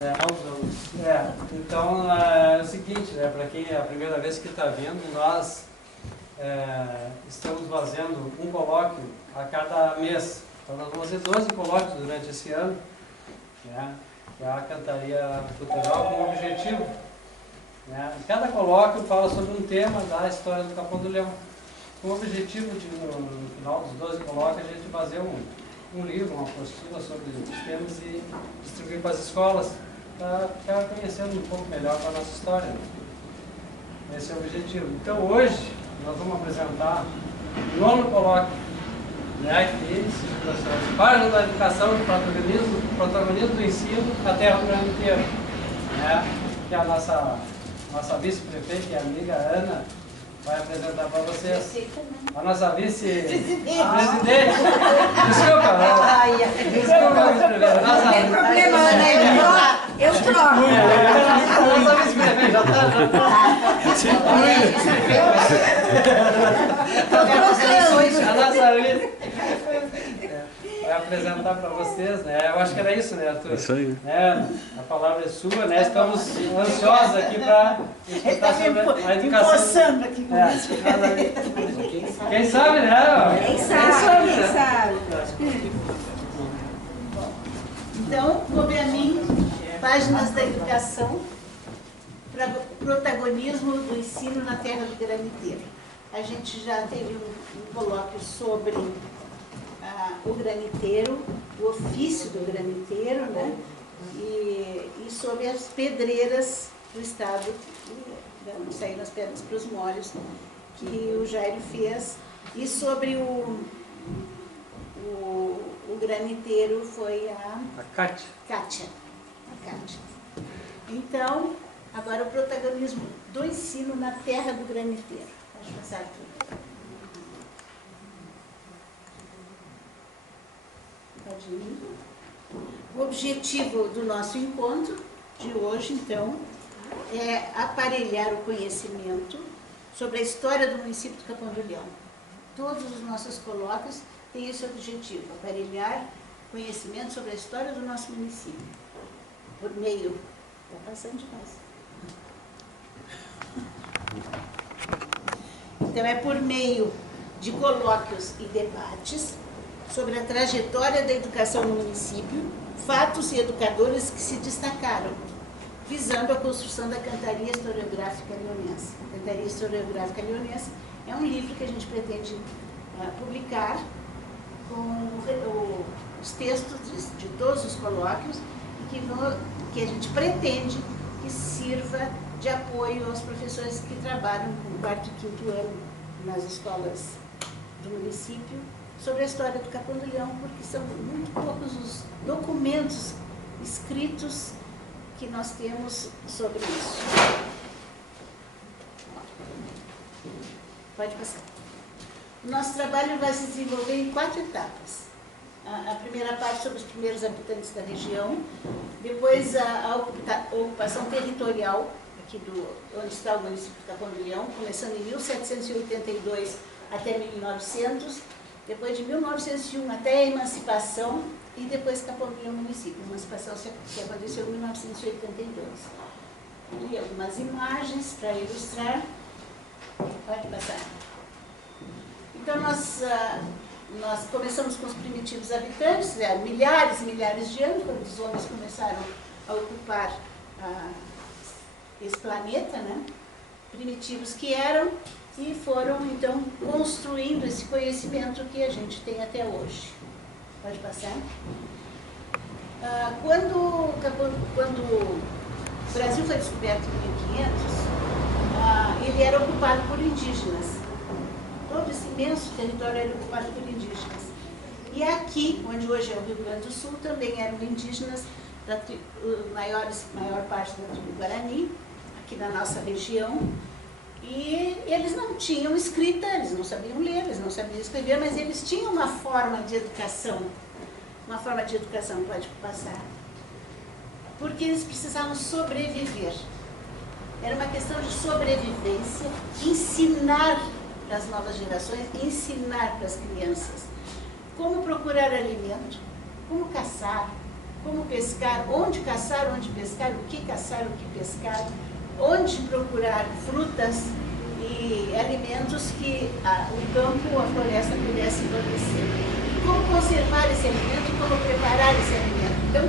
Então é o seguinte, para quem é a primeira vez que está vindo, nós estamos fazendo um colóquio a cada mês. Então nós vamos fazer 12 colóquios durante esse ano, que é a cantaria cultural com o objetivo. Cada colóquio fala sobre um tema da história do Capão do Leão. Com o objetivo de, no final dos 12 colóquios, a gente fazer um livro, uma apostila sobre os temas e distribuir para as escolas, para ficar conhecendo um pouco melhor a nossa história. Esse é o objetivo. Então hoje nós vamos apresentar o 9º colóquio, que se chama as páginas da educação e protagonismo do ensino na terra do Brasil inteiro. Que a nossa vice-prefeita e amiga Ana vai apresentar para vocês. A nossa vice-presidente. Desculpa, vice-prefeita. Não tem problema, Ana. Eu troco. A nossa vice-prefeita já está. A nossa vice vai apresentar para vocês, Eu acho que era isso, Arthur? Isso aí. A palavra é sua, Estamos ansiosos aqui para escutar sobre a educação. Aqui Quem sabe, Quem sabe. Então, coube a mim, páginas da educação, para protagonismo do ensino na terra do graniteiro. A gente já teve um colóquio sobre o graniteiro, o ofício do graniteiro, e sobre as pedreiras do estado, saíram as pedras para os molhos, que o Jairo fez, e sobre o graniteiro foi a Kátia. Então, agora o protagonismo do ensino na terra do graniteiro. Pode passar tudo. O objetivo do nosso encontro de hoje, então, é aparelhar o conhecimento sobre a história do município do Capão do Leão. Todos os nossos colóquios têm esse objetivo, aparelhar conhecimento sobre a história do nosso município, por meio... Está passando demais. Então, é por meio de colóquios e debates sobre a trajetória da educação no município, fatos e educadores que se destacaram, visando a construção da Cantaria Historiográfica Leonense. A Cantaria Historiográfica Leonense é um livro que a gente pretende publicar com os textos de todos os colóquios e que a gente pretende que sirva de apoio aos professores que trabalham no 4º e 5º ano nas escolas do município, sobre a história do Capão do Leão, porque são muito poucos os documentos escritos que nós temos sobre isso. Pode passar. O nosso trabalho vai se desenvolver em 4 etapas. A primeira parte sobre os primeiros habitantes da região, depois a ocupação territorial, aqui onde está o município do Capão do Leão, começando em 1782 até 1900, depois de 1901 até a emancipação e depois Capão do Leão município. A emancipação que aconteceu em 1982. E algumas imagens para ilustrar. Pode passar. Então nós começamos com os primitivos habitantes, milhares e milhares de anos, quando os homens começaram a ocupar esse planeta, primitivos que eram, e foram, então, construindo esse conhecimento que a gente tem até hoje. Pode passar? Quando o Brasil foi descoberto em 1500, ele era ocupado por indígenas. Todo esse imenso território era ocupado por indígenas. E aqui, onde hoje é o Rio Grande do Sul, também eram indígenas, maior parte da tribo Guarani, aqui na nossa região. E eles não tinham escrita, eles não sabiam ler, eles não sabiam escrever, mas eles tinham uma forma de educação. Uma forma de educação, pode passar. Porque eles precisavam sobreviver. Era uma questão de sobrevivência, ensinar para as novas gerações, ensinar para as crianças como procurar alimento, como caçar, como pescar, onde caçar, onde pescar, o que caçar, o que pescar, onde procurar frutas e alimentos que o campo ou a floresta pudesse fornecer. Como conservar esse alimento e como preparar esse alimento. Então,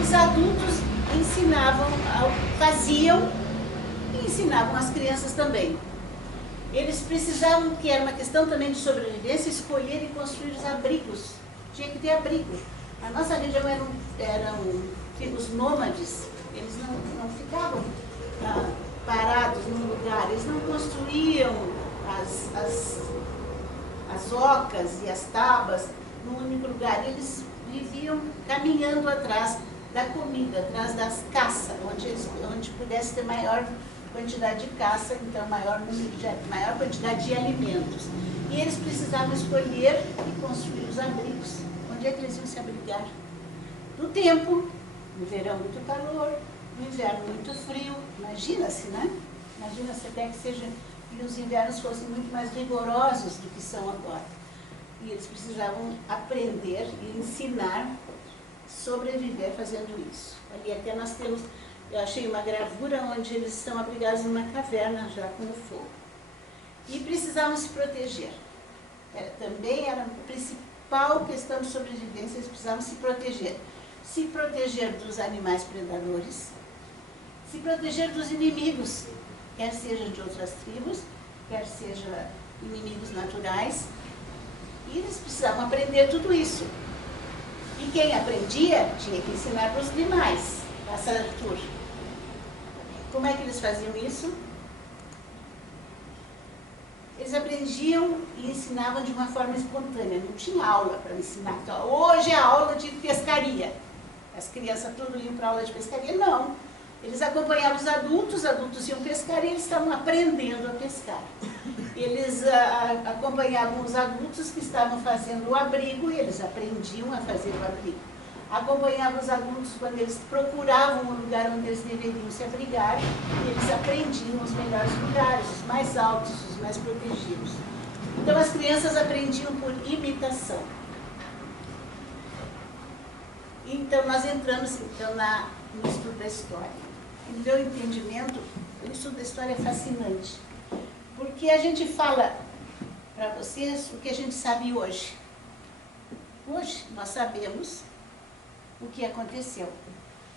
os adultos ensinavam, faziam e ensinavam as crianças também. Eles precisavam, que era uma questão também de sobrevivência, escolher e construir os abrigos. Tinha que ter abrigo. A nossa região eram tribos nômades, eles não ficavam parados num lugar, eles não construíam as ocas e as tabas num único lugar, eles viviam caminhando atrás da comida, atrás das caças, onde pudesse ter maior quantidade de caça, então maior quantidade de alimentos. E eles precisavam escolher e construir os abrigos. Onde é que eles iam se abrigar? No tempo, no verão muito calor, no inverno muito frio. Imagina-se, né? Imagina-se até que os invernos fossem muito mais rigorosos do que são agora. E eles precisavam aprender e ensinar, sobreviver fazendo isso. Ali até nós temos, eu achei uma gravura onde eles estão abrigados numa caverna já com o fogo. E precisavam se proteger. Também era a principal questão de sobrevivência, eles precisavam se proteger. Se proteger dos animais predadores, se proteger dos inimigos, quer seja de outras tribos, quer seja inimigos naturais. E eles precisavam aprender tudo isso. E quem aprendia tinha que ensinar para os demais, essa leitura. Como é que eles faziam isso? Eles aprendiam e ensinavam de uma forma espontânea, não tinha aula para ensinar. Então, hoje é a aula de pescaria. As crianças tudo iam para a aula de pescaria? Não. Eles acompanhavam os adultos iam pescar e eles estavam aprendendo a pescar. Eles acompanhavam os adultos que estavam fazendo o abrigo e eles aprendiam a fazer o abrigo. Acompanhavam os adultos quando eles procuravam o lugar onde eles deveriam se abrigar e eles aprendiam os melhores lugares, os mais altos, os mais protegidos. Então as crianças aprendiam por imitação. Então nós entramos no estudo da história. No meu entendimento, o estudo da história é fascinante, porque a gente fala para vocês o que a gente sabe hoje. Hoje nós sabemos o que aconteceu.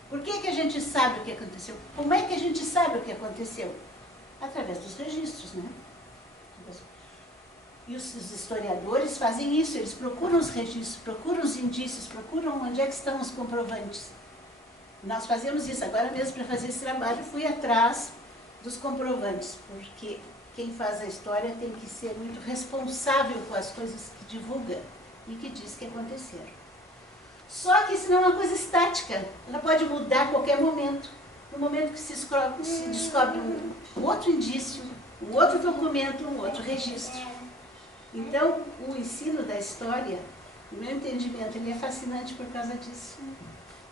Por que a gente sabe o que aconteceu? Como é que a gente sabe o que aconteceu? Através dos registros, né? E os historiadores fazem isso, eles procuram os registros, procuram os indícios, procuram onde é que estão os comprovantes. Nós fazemos isso agora mesmo para fazer esse trabalho, fui atrás dos comprovantes, porque quem faz a história tem que ser muito responsável com as coisas que divulga e que diz que aconteceram. Só que isso não é uma coisa estática, ela pode mudar a qualquer momento. No momento que se descobre um outro indício, um outro documento, um outro registro. Então, o ensino da história, no meu entendimento, ele é fascinante por causa disso.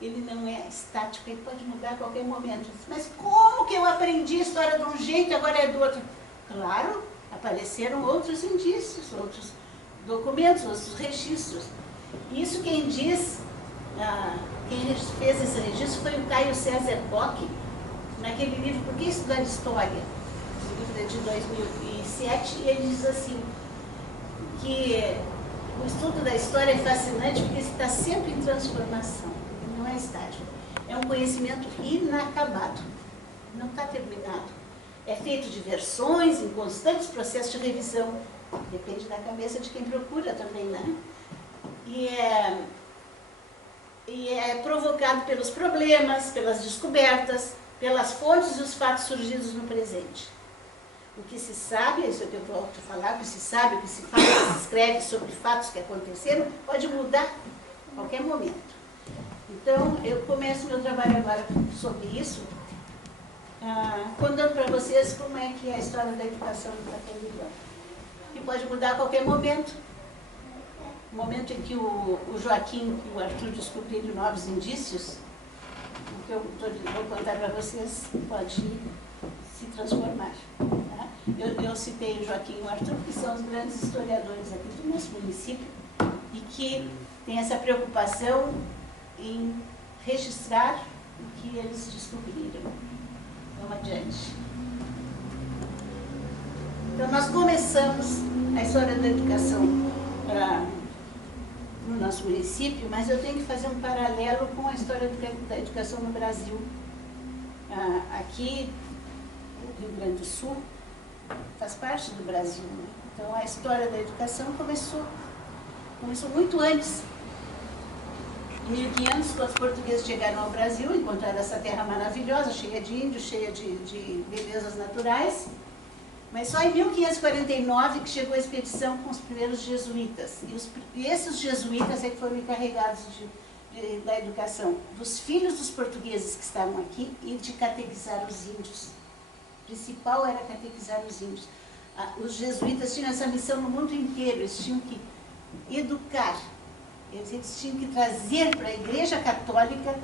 Ele não é estático, ele pode mudar a qualquer momento. Mas como que eu aprendi a história de um jeito e agora é do outro? Claro, apareceram outros indícios, outros documentos, outros registros. Isso quem diz, quem fez esse registro foi o Caio César Bock, naquele livro Por que Estudar História? O livro é de 2007, e ele diz assim, que o estudo da história é fascinante porque está sempre em transformação, não é estático. É um conhecimento inacabado, não está terminado. É feito de versões, em constantes processos de revisão. Depende da cabeça de quem procura também, né? E é provocado pelos problemas, pelas descobertas, pelas fontes e os fatos surgidos no presente. O que se sabe, isso é o que eu volto a falar, o que se sabe, o que se fala, o que se escreve sobre fatos que aconteceram, pode mudar a qualquer momento. Então, eu começo meu trabalho agora sobre isso, contando para vocês como é que é a história da educação no Taquaribó. Que pode mudar a qualquer momento. No momento em que o Joaquim e o Arthur descobriram novos indícios, o que eu vou contar para vocês pode se transformar. Tá? Eu citei o Joaquim e o Arthur, que são os grandes historiadores aqui do nosso município e que têm essa preocupação em registrar o que eles descobriram. Vamos adiante. Então, nós começamos a história da educação no nosso município, mas eu tenho que fazer um paralelo com a história da educação no Brasil. Aqui, o Rio Grande do Sul faz parte do Brasil, né? Então, a história da educação começou muito antes. Em 1500, quando os portugueses chegaram ao Brasil, encontraram essa terra maravilhosa, cheia de índios, cheia de belezas naturais. Mas só em 1549 que chegou a expedição com os primeiros jesuítas. E esses jesuítas é que foram encarregados da educação dos filhos dos portugueses que estavam aqui e de catequizar os índios. O principal era catequizar os índios. Os jesuítas tinham essa missão no mundo inteiro, eles tinham que educar, eles tinham que trazer para a Igreja Católica,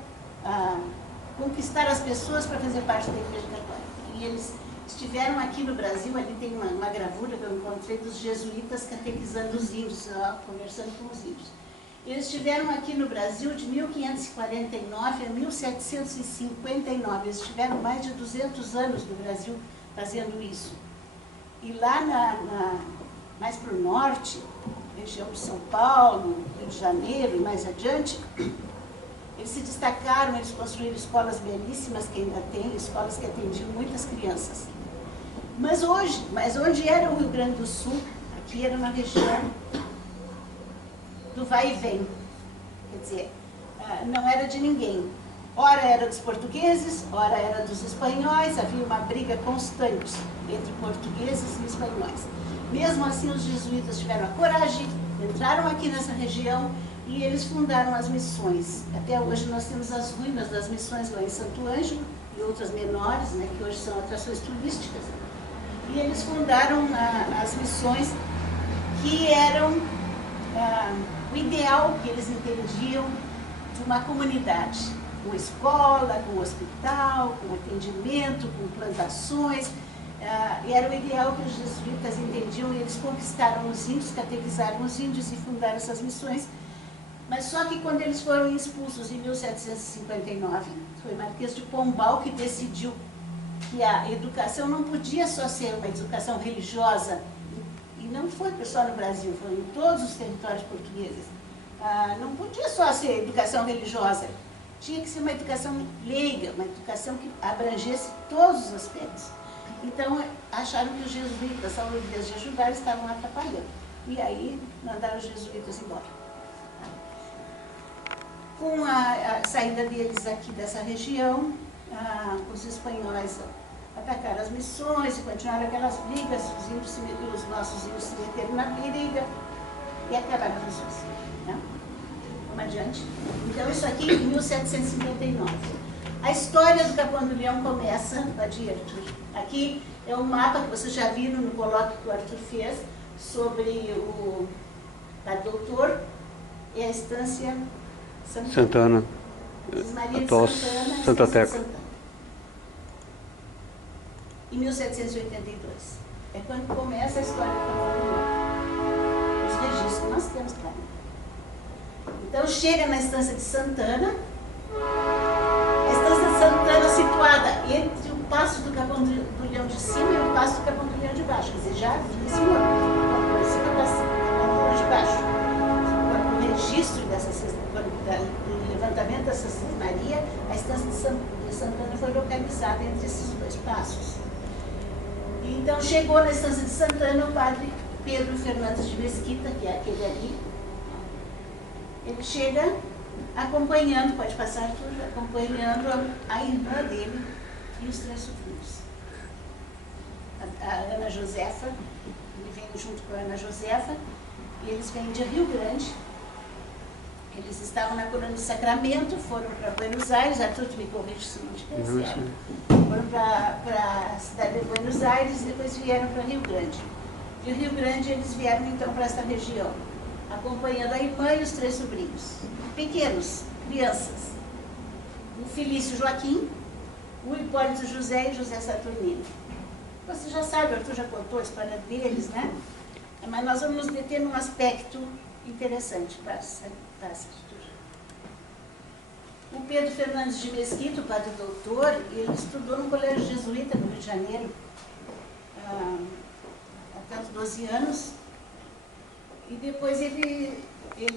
conquistar as pessoas para fazer parte da Igreja Católica. E eles estiveram aqui no Brasil, ali tem uma gravura que eu encontrei dos jesuítas catequizando os índios, conversando com os índios. Eles estiveram aqui no Brasil de 1549 a 1759, eles estiveram mais de 200 anos no Brasil fazendo isso. E lá mais para o norte, região de São Paulo, Rio de Janeiro e mais adiante, eles se destacaram, eles construíram escolas belíssimas que ainda tem, escolas que atendiam muitas crianças. Mas onde era o Rio Grande do Sul, aqui era na região do vai e vem. Quer dizer, não era de ninguém. Ora era dos portugueses, ora era dos espanhóis, havia uma briga constante entre portugueses e espanhóis. Mesmo assim, os jesuítas tiveram a coragem, entraram aqui nessa região e eles fundaram as missões. Até hoje nós temos as ruínas das missões lá em Santo Ângelo e outras menores, né, que hoje são atrações turísticas. E eles fundaram as missões que eram o ideal que eles entendiam de uma comunidade, com escola, com hospital, com atendimento, com plantações. E era o ideal que os jesuítas entendiam, e eles conquistaram os índios, catequizaram os índios e fundaram essas missões. Mas só que quando eles foram expulsos em 1759, foi Marquês de Pombal que decidiu que a educação não podia só ser uma educação religiosa, e não foi só no Brasil, foi em todos os territórios portugueses. Não podia só ser educação religiosa, tinha que ser uma educação leiga, uma educação que abrangesse todos os aspectos. Então, acharam que os jesuítas, ao invés de ajudar, estavam atrapalhando. E aí, mandaram os jesuítas embora. Com a saída deles aqui dessa região, os espanhóis atacaram as missões e continuaram aquelas brigas, os nossos índios se meteram na briga e acabaram as missões. Né? Vamos adiante. Então, isso aqui em 1759. A história do Capão do Leão começa, pode ir, Arthur. Aqui é um mapa que vocês já viram no colóquio que o Arthur fez sobre o Doutor e a estância Santana. Maria Atual de Santana, Santa Teca. Santana. Em 1782. É quando começa a história do Capão do Leão. Os registros que nós temos, claro. Então chega na estância de Santana. A estância de Santana situada entre o passo do Capão do Leão de cima e o passo do Capão do Leão de baixo. Quer dizer, já havia esse nome, de cima para cima, Capão do Leão de baixo. Quando o registro do levantamento dessa cismaria, a estância de Santana foi localizada entre esses dois passos. Então chegou na estância de Santana o padre Pedro Fernandes de Mesquita, que é aquele ali. Ele chega acompanhando, pode passar tudo, acompanhando a irmã dele e os três sobrinhos. A Ana Josefa, ele vem junto com a Ana Josefa, e eles vêm de Rio Grande. Eles estavam na colônia do Sacramento, foram para Buenos Aires, Arthur, tu me corrige se não te conheceram. Foram para a cidade de Buenos Aires e depois vieram para Rio Grande. De Rio Grande eles vieram então para esta região, acompanhando a irmã e os três sobrinhos. Pequenos, crianças. O Felício Joaquim, o Hipólito José e José Saturnino. Você já sabe, o Arthur já contou a história deles, né? Mas nós vamos nos deter num aspecto interessante. Passa, Arthur. O Pedro Fernandes de Mesquita, o padre doutor, ele estudou no colégio jesuíta no Rio de Janeiro, até os 12 anos, e depois ele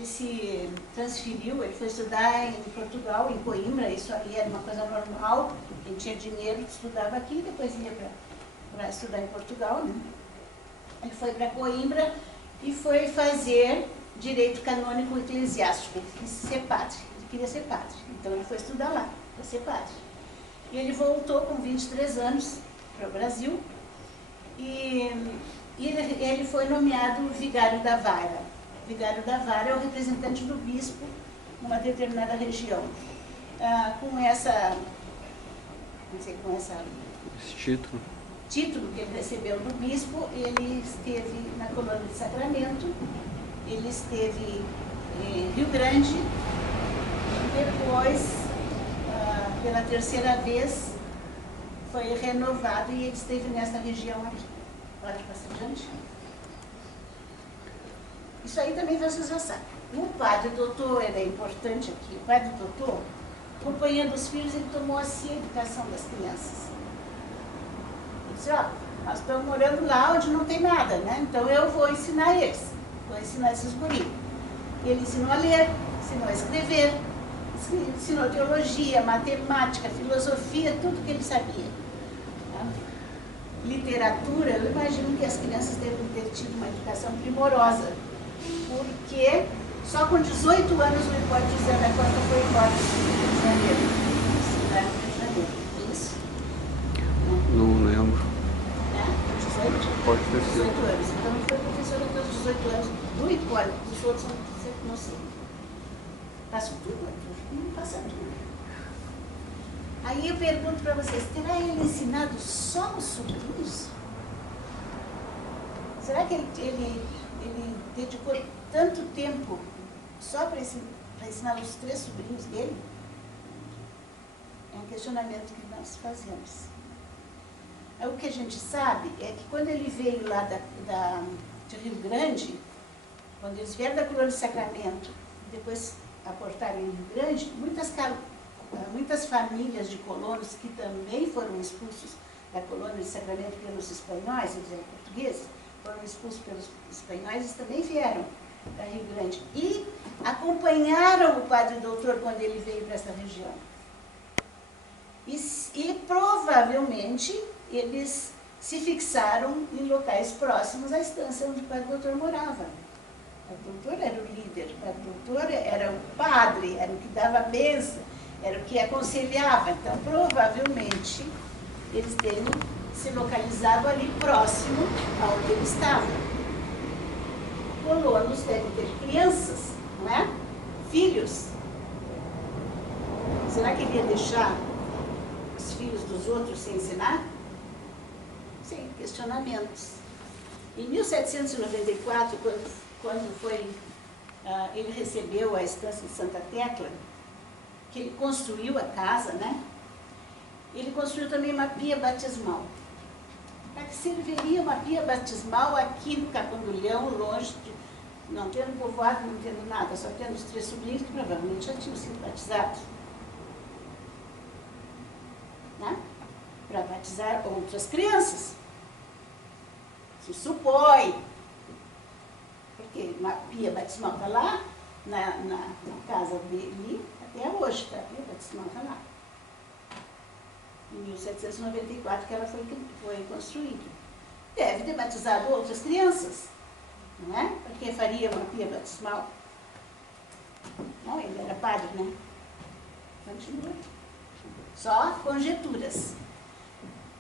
se transferiu, ele foi estudar em Portugal, em Coimbra. Isso ali era uma coisa normal, quem tinha dinheiro estudava aqui, depois ia para estudar em Portugal, né? Ele foi para Coimbra e foi fazer direito canônico eclesiástico. Ele quis ser padre, ele queria ser padre, então ele foi estudar lá para ser padre. E ele voltou com 23 anos para o Brasil e ele foi nomeado vigário da vara. O vigário da vara é o representante do bispo numa determinada região. Com esse título que ele recebeu do bispo, ele esteve na colônia de Sacramento, ele esteve em Rio Grande, e depois, pela terceira vez, foi renovado e ele esteve nessa região aqui. Pode passar adiante? Isso aí também vocês já sabem. O padre doutor era importante aqui. O padre doutor, acompanhando os filhos, ele tomou assim a educação das crianças. Ele disse, nós estamos morando lá onde não tem nada, né? Então eu vou ensinar eles, vou ensinar esses guris. E ele ensinou a ler, ensinou a escrever, ensinou teologia, matemática, filosofia, tudo que ele sabia. Literatura, eu imagino que as crianças devem ter tido uma educação primorosa, porque só com 18 anos o Hipólito José da Costa foi embora do Rio de Janeiro, cidade do Rio de Janeiro. É isso? Não lembro. Com 18? Pode ter sido. 18 anos. Então ele foi professor até os 18 anos do Hipólito, dos outros não sei. Passo tudo, não passa tudo. Aí eu pergunto para vocês, terá ele ensinado só os sobrinhos? Será que ele dedicou tanto tempo só para ensinar os 3 sobrinhos dele? É um questionamento que nós fazemos. O que a gente sabe é que quando ele veio lá de Rio Grande, quando eles vieram da colônia de Sacramento, depois aportaram em Rio Grande, muitas famílias de colonos que também foram expulsos da colônia de Sacramento pelos espanhóis, eles eram portugueses, foram expulsos pelos espanhóis, eles também vieram da Rio Grande e acompanharam o padre doutor quando ele veio para essa região. E provavelmente eles se fixaram em locais próximos à estância onde o padre doutor morava. O padre doutor era o líder, o padre doutor era o padre, era o que dava a bênção, era o que aconselhava. Então, provavelmente, eles tenham se localizado ali próximo aonde ele estava. Colonos devem ter crianças, não é? Filhos. Será que ele ia deixar os filhos dos outros sem ensinar? Sim, questionamentos. Em 1794, quando foi, ele recebeu a estância de Santa Tecla, que ele construiu a casa, né? Ele construiu também uma pia batismal. Para que serviria uma pia batismal aqui no Capandulhão, longe de, não tendo povoado, não tendo nada, só tendo os 3 sobrinhos que provavelmente já tinham sido batizados. Né? Para batizar outras crianças. Se supõe. Porque uma pia batismal está lá, na casa dele, até hoje, tá? A pia batismal está lá. Em 1794 que ela foi construída. Deve ter batizado outras crianças, não é? Porque faria uma pia batismal. Não, ele era padre, né? Continua. Só conjecturas.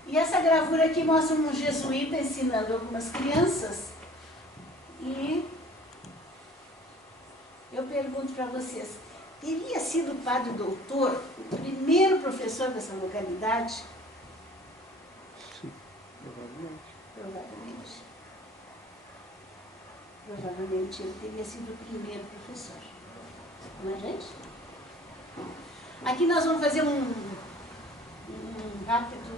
E essa gravura aqui mostra um jesuíta ensinando algumas crianças. E eu pergunto para vocês, teria sido o padre doutor o primeiro professor dessa localidade? Sim, provavelmente. Provavelmente. Provavelmente ele teria sido o primeiro professor. Não é, gente? Aqui nós vamos fazer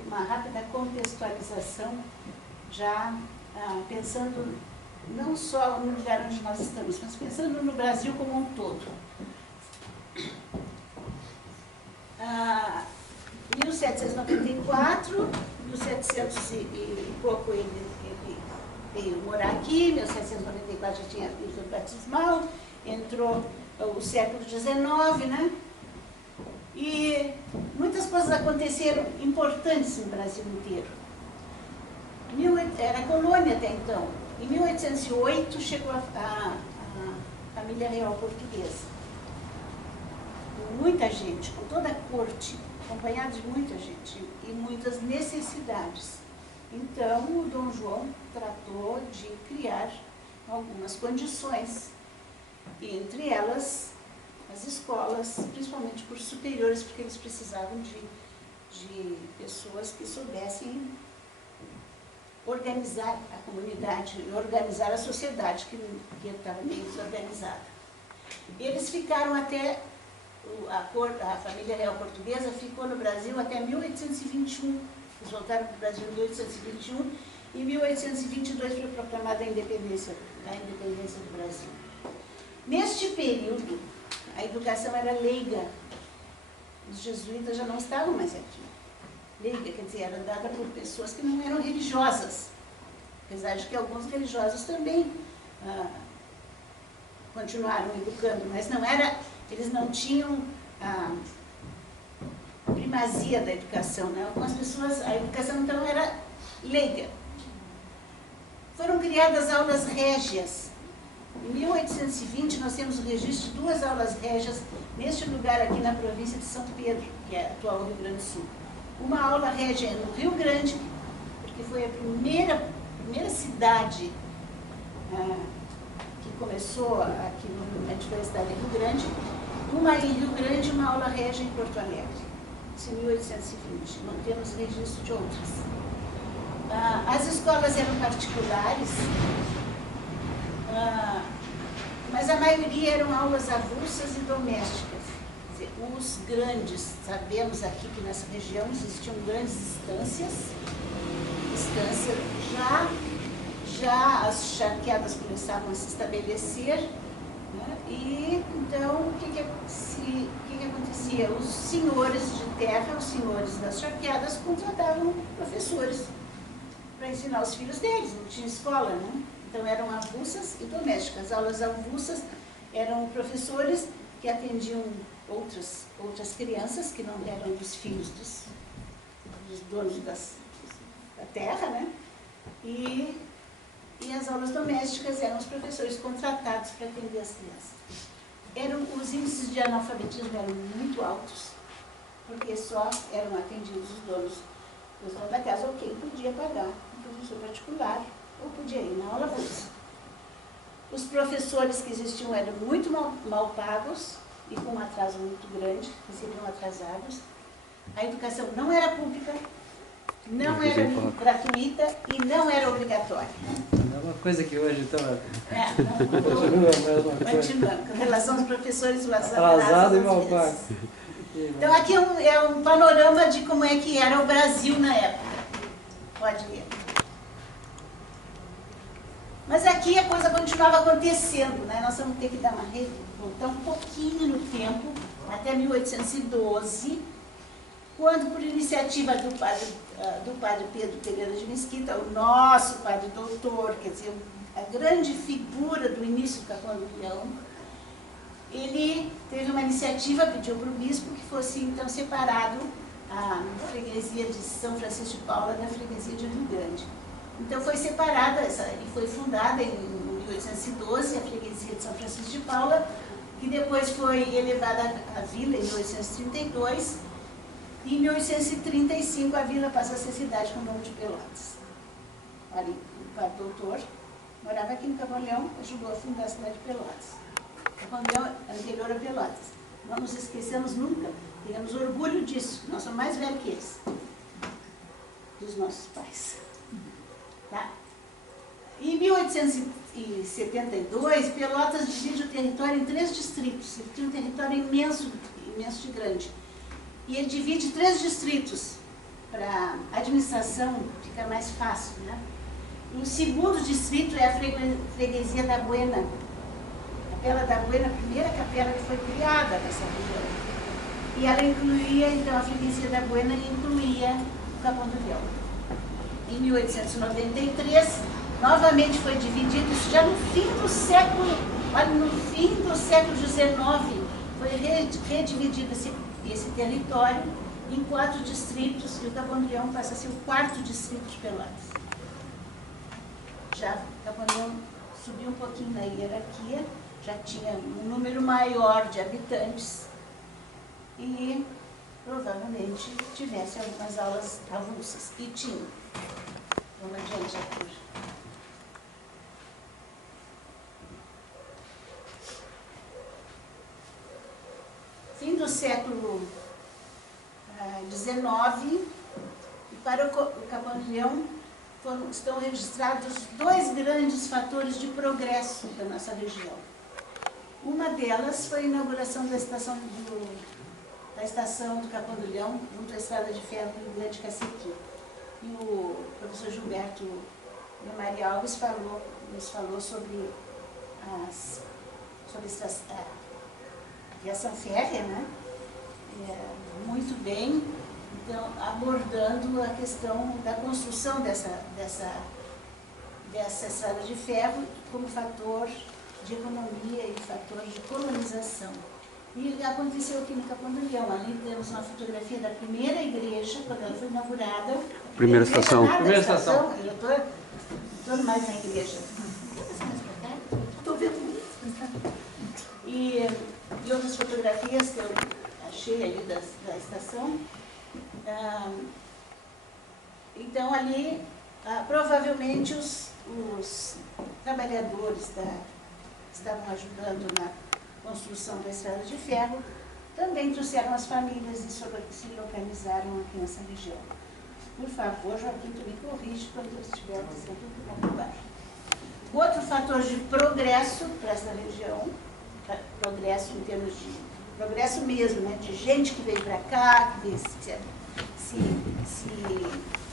uma rápida contextualização, já pensando não só no lugar onde nós estamos, mas pensando no Brasil como um todo. 1794, 1700 e pouco ele veio morar aqui, 1794 já tinha ido no batismal, entrou o século XIX, né? E muitas coisas aconteceram importantes no Brasil inteiro. Era colônia até então. Em 1808 chegou a família real portuguesa. Com muita gente, com toda a corte, acompanhada de muita gente e muitas necessidades. Então, o Dom João tratou de criar algumas condições, entre elas as escolas, principalmente cursos superiores, porque eles precisavam de pessoas que soubessem organizar a comunidade, organizar a sociedade, que estava meio desorganizada. Eles ficaram até, a família real portuguesa ficou no Brasil até 1821. Eles voltaram para o Brasil em 1821 e em 1822 foi proclamada a independência do Brasil. Neste período, a educação era leiga. Os jesuítas já não estavam mais aqui. Leiga, quer dizer, era dada por pessoas que não eram religiosas. Apesar de que alguns religiosos também continuaram educando, mas não era, eles não tinham primazia da educação, né? Algumas pessoas, a educação então era leiga. Foram criadas aulas régias. Em 1820 nós temos o registro de 2 aulas régias neste lugar aqui na província de São Pedro, que é atual Rio Grande do Sul. Uma aula régia no Rio Grande, porque foi a primeira cidade que começou aqui na Universidade de Rio Grande. Uma em Rio Grande e uma aula régia em Porto Alegre. Isso em 1820. Não temos registro de outras. As escolas eram particulares, mas a maioria eram aulas avulsas e domésticas. Quer dizer, os grandes, sabemos aqui que nessa região existiam grandes estâncias, já as charqueadas começavam a se estabelecer, né? E então o que acontecia? Os senhores de terra, os senhores das charqueadas contratavam professores para ensinar os filhos deles, não tinha escola, né? Então eram avulsas e domésticas. As aulas avulsas eram professores que atendiam outras crianças que não eram dos filhos dos donos da terra, né? E as aulas domésticas eram os professores contratados para atender as crianças. Os índices de analfabetismo eram muito altos, porque só eram atendidos os donos da casa, ou quem podia pagar um professor particular, ou podia ir na aula avulsa. Os professores que existiam eram muito mal pagos e com um atraso muito grande, recebiam atrasados. A educação não era pública, não era gratuita e não era obrigatória. É uma coisa que hoje estava... Continuando, com relação aos professores, o atrasado e mal pago. Então aqui é um panorama de como é que era o Brasil na época. Pode ir. Mas aqui a coisa continuava acontecendo, né? Nós vamos ter que voltar um pouquinho no tempo, até 1812, quando, por iniciativa do padre Pedro Pereira de Mesquita, o nosso padre doutor, quer dizer, a grande figura do início do Capão do Leão, ele teve uma iniciativa, pediu para o bispo que fosse então separado a freguesia de São Francisco de Paula da freguesia de Rio Grande. Então foi separada e foi fundada em 1812 a freguesia de São Francisco de Paula, que depois foi elevada à vila em 1832, e em 1835 a vila passa a ser cidade com o nome de Pelotas. Ali, o padre doutor morava aqui no Capão Leão, ajudou a fundar a cidade de Pelotas. Capão Leão anterior a Pelotas. Não nos esqueçamos nunca, tenhamos orgulho disso, nós somos mais velhos que eles, dos nossos pais. Tá? Em 1872, Pelotas divide o território em 3 distritos. Ele tinha um território imenso de grande. E ele divide 3 distritos para a administração ficar mais fácil, né? E o segundo distrito é a freguesia da Buena. A Capela da Buena, a primeira capela que foi criada nessa região. E ela incluía, então, a freguesia da Buena incluía o Capão do Leão. Em 1893, novamente foi dividido, isso já no fim do século, olha, no fim do século XIX, foi redividido esse território em 4 distritos, e o Capão do Leão passa a ser o 4º distrito de Pelotas. Já o Capão do Leão subiu um pouquinho na hierarquia, já tinha um número maior de habitantes e provavelmente tivesse algumas aulas avulsas. E tinha. Vamos adiante, Arthur. Fim do século XIX, e para o Capão do Leão estão registrados 2 grandes fatores de progresso da nossa região. Uma delas foi a inauguração da estação do Capão do Leão, junto à Estrada de Ferro do Rio Grande Cacequi. E o professor Gilberto Maria Alves nos falou sobre a aviação férrea, né? Muito bem, então, abordando a questão da construção dessa estrada de ferro como fator de economia e fator de colonização. E aconteceu aqui no Capão do Leão. Ali temos uma fotografia da primeira igreja, quando ela foi inaugurada. Primeira estação. Primeira estação. Eu estou mais na igreja. Estou vendo isso. E outras fotografias que eu achei ali da estação. Então, ali, provavelmente, os trabalhadores que estavam ajudando na construção da estrada de ferro também trouxeram as famílias e se localizaram aqui nessa região. Por favor, Joaquim, tu me corrige quando eu estiver dizendo alguma bobagem. Outro fator de progresso para essa região, progresso em termos de progresso mesmo, né, de gente que veio para cá, que veio se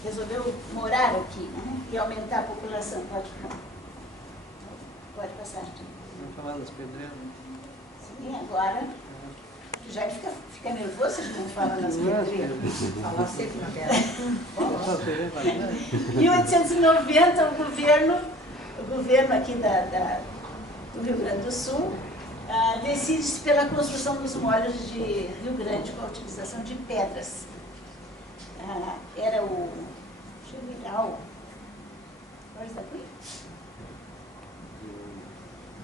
resolveu morar aqui, né, e aumentar a população. Pode passar. Vamos falar das pedreiras. Sim, agora, já fica nervoso se a gente não fala nas pedreiras. Falar sempre na terra. Em 1890, o governo aqui do Rio Grande do Sul decide-se pela construção dos molhos de Rio Grande com a utilização de pedras. Era o general Borges da Cunha?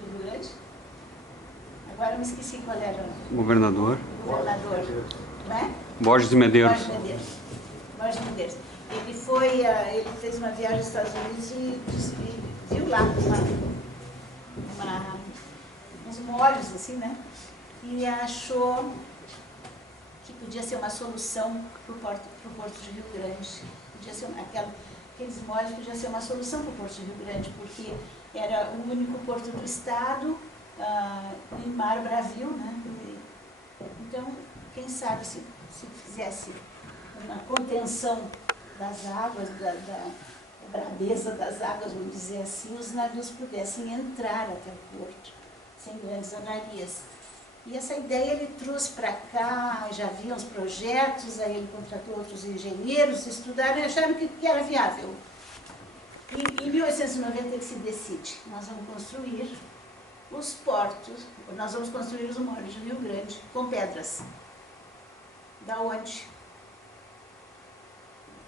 Do Rio Grande? Agora eu me esqueci qual era o Governador. Né? Borges de Medeiros. Borges de Medeiros. Ele fez uma viagem aos Estados Unidos e viu lá uns molhos assim, né? E achou que podia ser uma solução para o Porto de Rio Grande. Podia ser aqueles molhos podia ser uma solução para o Porto de Rio Grande, porque era o único porto do estado, em mar bravio, né? Então, quem sabe se fizesse uma contenção das águas, da braveza das águas, vamos dizer assim, os navios pudessem entrar até o porto, sem grandes avarias. E essa ideia ele trouxe para cá, já havia uns projetos, aí ele contratou outros engenheiros, estudaram e acharam que era viável. E em 1890 ele se decide, nós vamos construir os portos, nós vamos construir os molhos de Rio Grande com pedras. Da onde?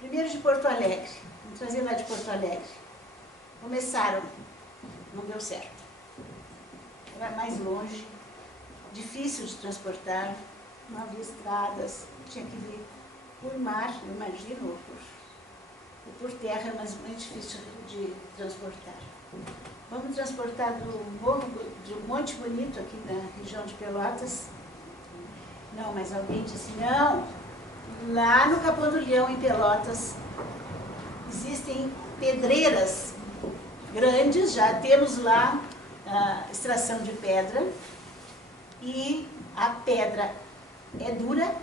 Primeiro de Porto Alegre, vamos trazer lá de Porto Alegre. Começaram, não deu certo. Era mais longe, difícil de transportar, não havia estradas, tinha que vir por mar, imagino, ou por terra, mas muito difícil de transportar. Vamos transportar do Monte Bonito, aqui na região de Pelotas. Não, mas alguém disse, não, lá no Capão do Leão, em Pelotas, existem pedreiras grandes, já temos lá a extração de pedra, e a pedra é dura,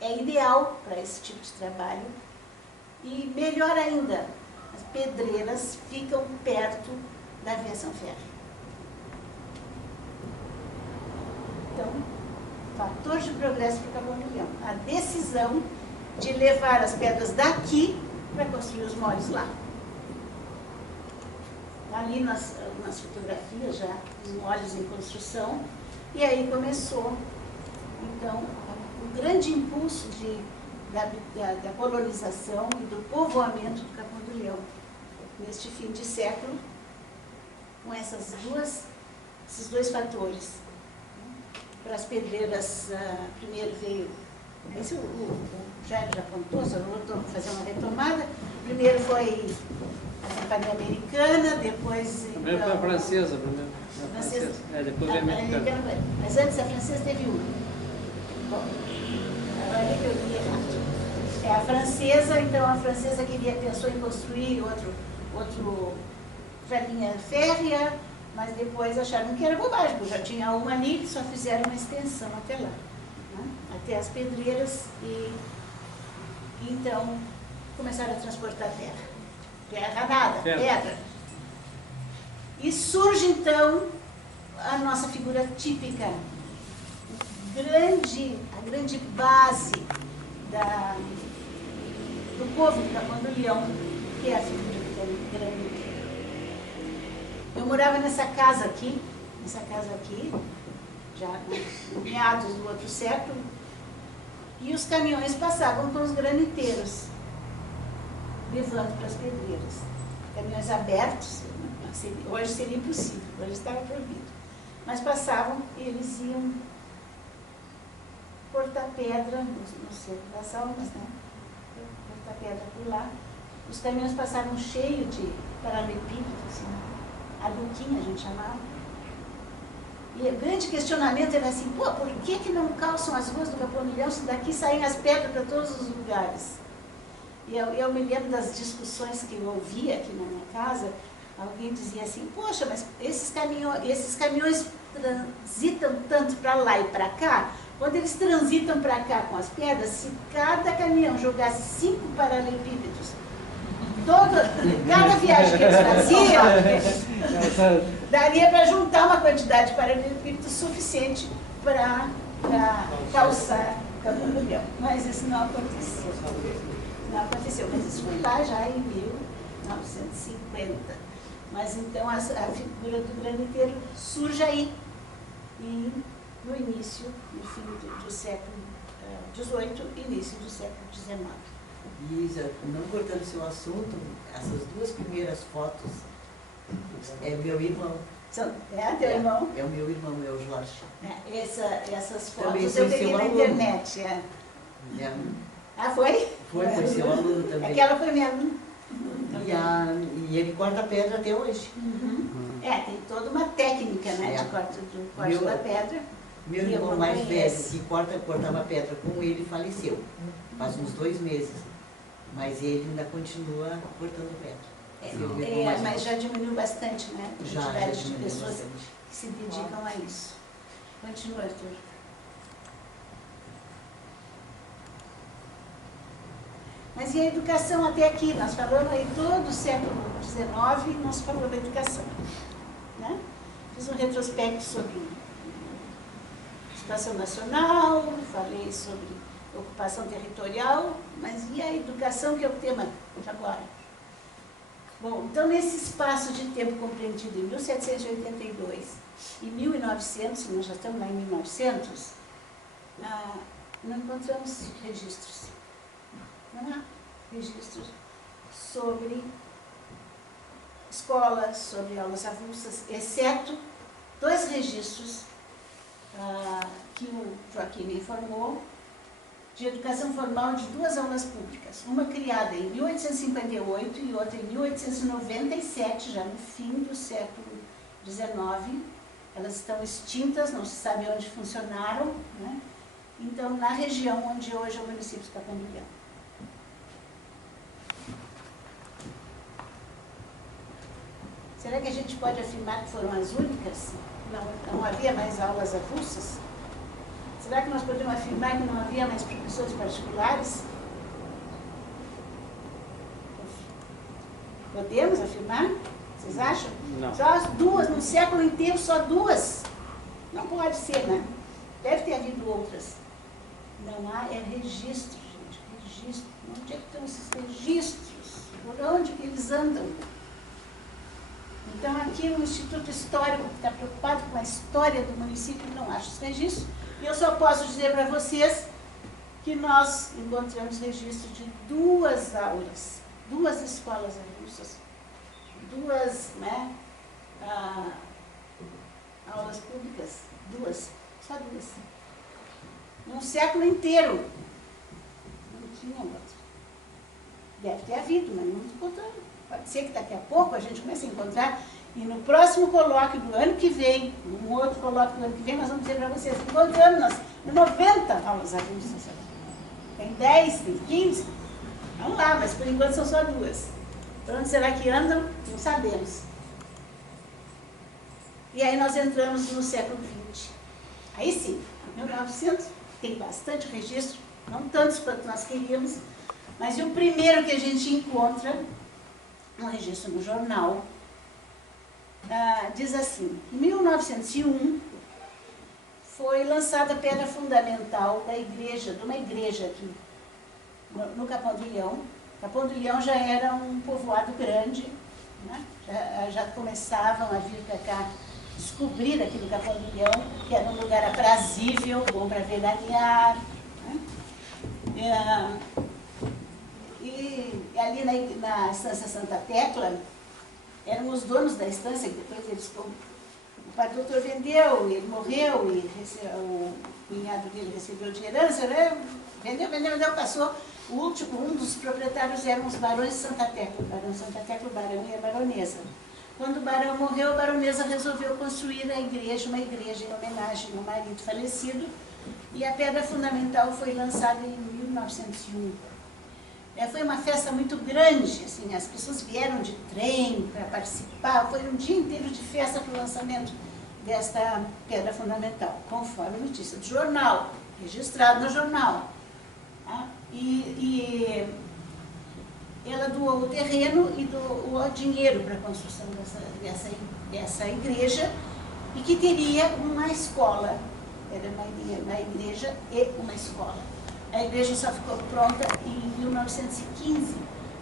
é ideal para esse tipo de trabalho, e melhor ainda, as pedreiras ficam perto da aviação férrea. Então, fator de progresso para o Capão do Leão. A decisão de levar as pedras daqui para construir os moles lá. Ali nas fotografias já, os moles em construção, e aí começou, então, o grande impulso da colonização e do povoamento do Capão do Leão, neste fim de século, com esses dois fatores. Para as pedreiras, primeiro veio, esse o Jair já contou, só vou fazer uma retomada. Primeiro foi a Companhia Americana, depois... Primeiro foi a francesa, primeiro. Francesa. Depois veio a americana. Mas antes a francesa teve uma. Bom, agora que eu li errado. É a francesa, então a francesa pensou em construir outro linha férrea, mas depois acharam que era bobagem, porque já tinha uma ali que só fizeram uma extensão até lá, né? Até as pedreiras, e então começaram a transportar terra. Terra nada, pedra. E surge então a nossa figura típica, a grande base do povo do Capão do Leão, que é a figura do graniteiro. Eu morava nessa casa aqui, já no meados do outro século, e os caminhões passavam com os graniteiros, levando para as pedreiras. Caminhões abertos, hoje seria impossível, hoje estava proibido. Mas passavam e eles iam cortar pedra no centro das almas, né? Cortar pedra por lá. Os caminhões passavam cheios de paralelepípedos, assim, a Luquinha a gente chamava. E o grande questionamento era assim, pô, por que não calçam as ruas do Capão do Leão se daqui saem as pedras para todos os lugares? E eu me lembro das discussões que eu ouvia aqui na minha casa, alguém dizia assim, poxa, mas esses caminhões transitam tanto para lá e para cá, quando eles transitam para cá com as pedras, se cada caminhão jogasse 5 paralelepípedos, cada viagem que eles faziam, daria para juntar uma quantidade de paralelepípedos suficiente para calçar o Capão do Leão. Mas isso não aconteceu. Não aconteceu, mas isso foi lá já em 1950. Mas então a figura do graniteiro surge aí, e no início, no fim do século XVIII, início do século XIX. Isa, não cortando seu assunto, essas duas primeiras fotos é meu irmão. É teu irmão? É o meu irmão, é o Jorge. Essas Também fotos eu peguei na aluno. internet. Ah, foi? Foi seu aluno também. Aquela foi minha aluna. E ele corta pedra até hoje. Uhum. Tem toda uma técnica, né, de corte da pedra. Meu irmão mais velho, que cortava pedra com ele, faleceu. Faz uns 2 meses. Mas ele ainda continua cortando pedra. Mas já diminuiu bastante, né? A quantidade de pessoas bastante que se dedicam a isso. Continua, Arthur. Mas e a educação até aqui? Nós falamos aí todo o século XIX, nós falamos da educação, né? Fiz um retrospecto sobre situação nacional, falei sobre ocupação territorial, mas e a educação, que é o tema de agora? Bom, então nesse espaço de tempo compreendido em 1782 e 1900, nós já estamos lá em 1900, não encontramos registros. Não há registros sobre escolas, sobre aulas avulsas, exceto 2 registros que o Joaquim me informou, de educação formal de 2 aulas públicas. Uma criada em 1858 e outra em 1897, já no fim do século XIX. Elas estão extintas, não se sabe onde funcionaram, né? Então, na região onde hoje é o município de Capão do Leão. Será que a gente pode afirmar que foram as únicas? Não havia mais aulas avulsas? Será que nós podemos afirmar que não havia mais professores particulares? Podemos afirmar? Vocês acham? Não. Só as 2, no século inteiro, só 2. Não pode ser, né? Deve ter havido outras. Não há, é registro, gente, registro. Onde é que estão esses registros? Por onde que eles andam? Então, aqui o Instituto Histórico, que está preocupado com a história do município, não acha os registros. E eu só posso dizer para vocês que nós encontramos registro de 2 aulas, 2 escolas avulsas, 2, né, aulas públicas, 2, só 2. Num século inteiro. Não tinha outra. Deve ter havido, mas não encontramos. Pode ser que daqui a pouco a gente comece a encontrar, e no próximo colóquio do ano que vem, num outro colóquio do ano que vem, nós vamos dizer para vocês, encontramos nós 90 aulas avulsas. Tem 10, tem 15, vamos lá, mas por enquanto são só 2. Para onde será que andam? Não sabemos. E aí nós entramos no século XX. Aí sim, 1900, tem bastante registro, não tantos quanto nós queríamos, mas o primeiro que a gente encontra, um registro no jornal, diz assim: em 1901 foi lançada a pedra fundamental da igreja, de uma igreja aqui no Capão do Leão. Capão do Leão já era um povoado grande, né? já começavam a vir para cá descobrir aqui no Capão do Leão, que era um lugar aprazível, bom para veranear, né? E ali na Estância Santa Tecla, eram os donos da estância, que depois eles, o pai do doutor vendeu, ele morreu, e o cunhado dele recebeu de herança, né? Vendeu, passou. O último, um dos proprietários eram os barões de Santa Tecla, o barão de Santa Tecla, o barão e a baronesa. Quando o barão morreu, a baronesa resolveu construir a igreja, uma igreja em homenagem ao marido falecido, e a pedra fundamental foi lançada em 1901. Foi uma festa muito grande, assim, as pessoas vieram de trem para participar, foi um dia inteiro de festa para o lançamento desta pedra fundamental, conforme notícia do jornal, registrado no jornal. Tá? E ela doou o terreno e doou o dinheiro para a construção dessa igreja, e que teria uma escola, era uma igreja e uma escola. A igreja só ficou pronta em 1915,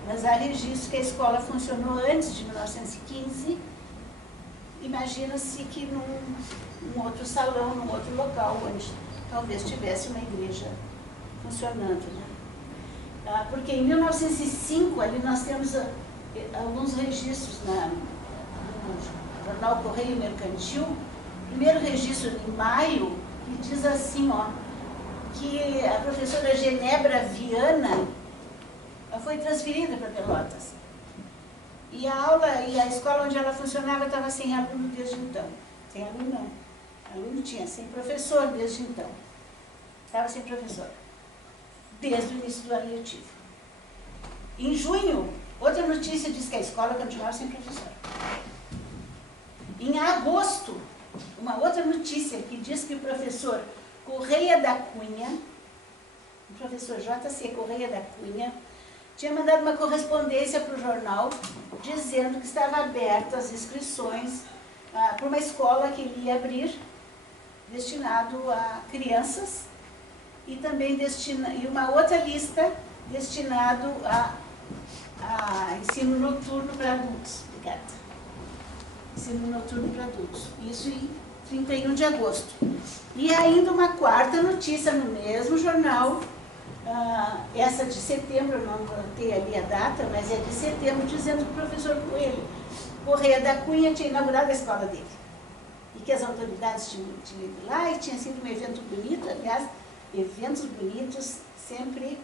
mas há registro que a escola funcionou antes de 1915. Imagina-se que num outro salão, num outro local, onde talvez tivesse uma igreja funcionando. Né? Porque em 1905, ali nós temos alguns registros no jornal Correio Mercantil. Primeiro registro em maio, que diz assim, ó, que a professora Genebra Viana foi transferida para Pelotas. E a aula e a escola onde ela funcionava estava sem aluno desde então. Sem aluno não. Aluno tinha, sem professor desde então. Estava sem professor. Desde o início do ano letivo. Em junho, outra notícia diz que a escola continuava sem professor. Em agosto, uma outra notícia que diz que o professor Correia da Cunha, o professor J.C. Correia da Cunha, tinha mandado uma correspondência para o jornal dizendo que estava aberta as inscrições para uma escola que ele ia abrir, destinado a crianças, e também e uma outra lista destinado a ensino noturno para adultos. Obrigada. Ensino noturno para adultos. Isso em 31 de agosto. E ainda uma quarta notícia no mesmo jornal, essa de setembro, eu não anotei ali a data, mas é de setembro, dizendo que o professor Correia da Cunha tinha inaugurado a escola dele. E que as autoridades tinham ido lá, e tinha sido um evento bonito. Aliás, eventos bonitos sempre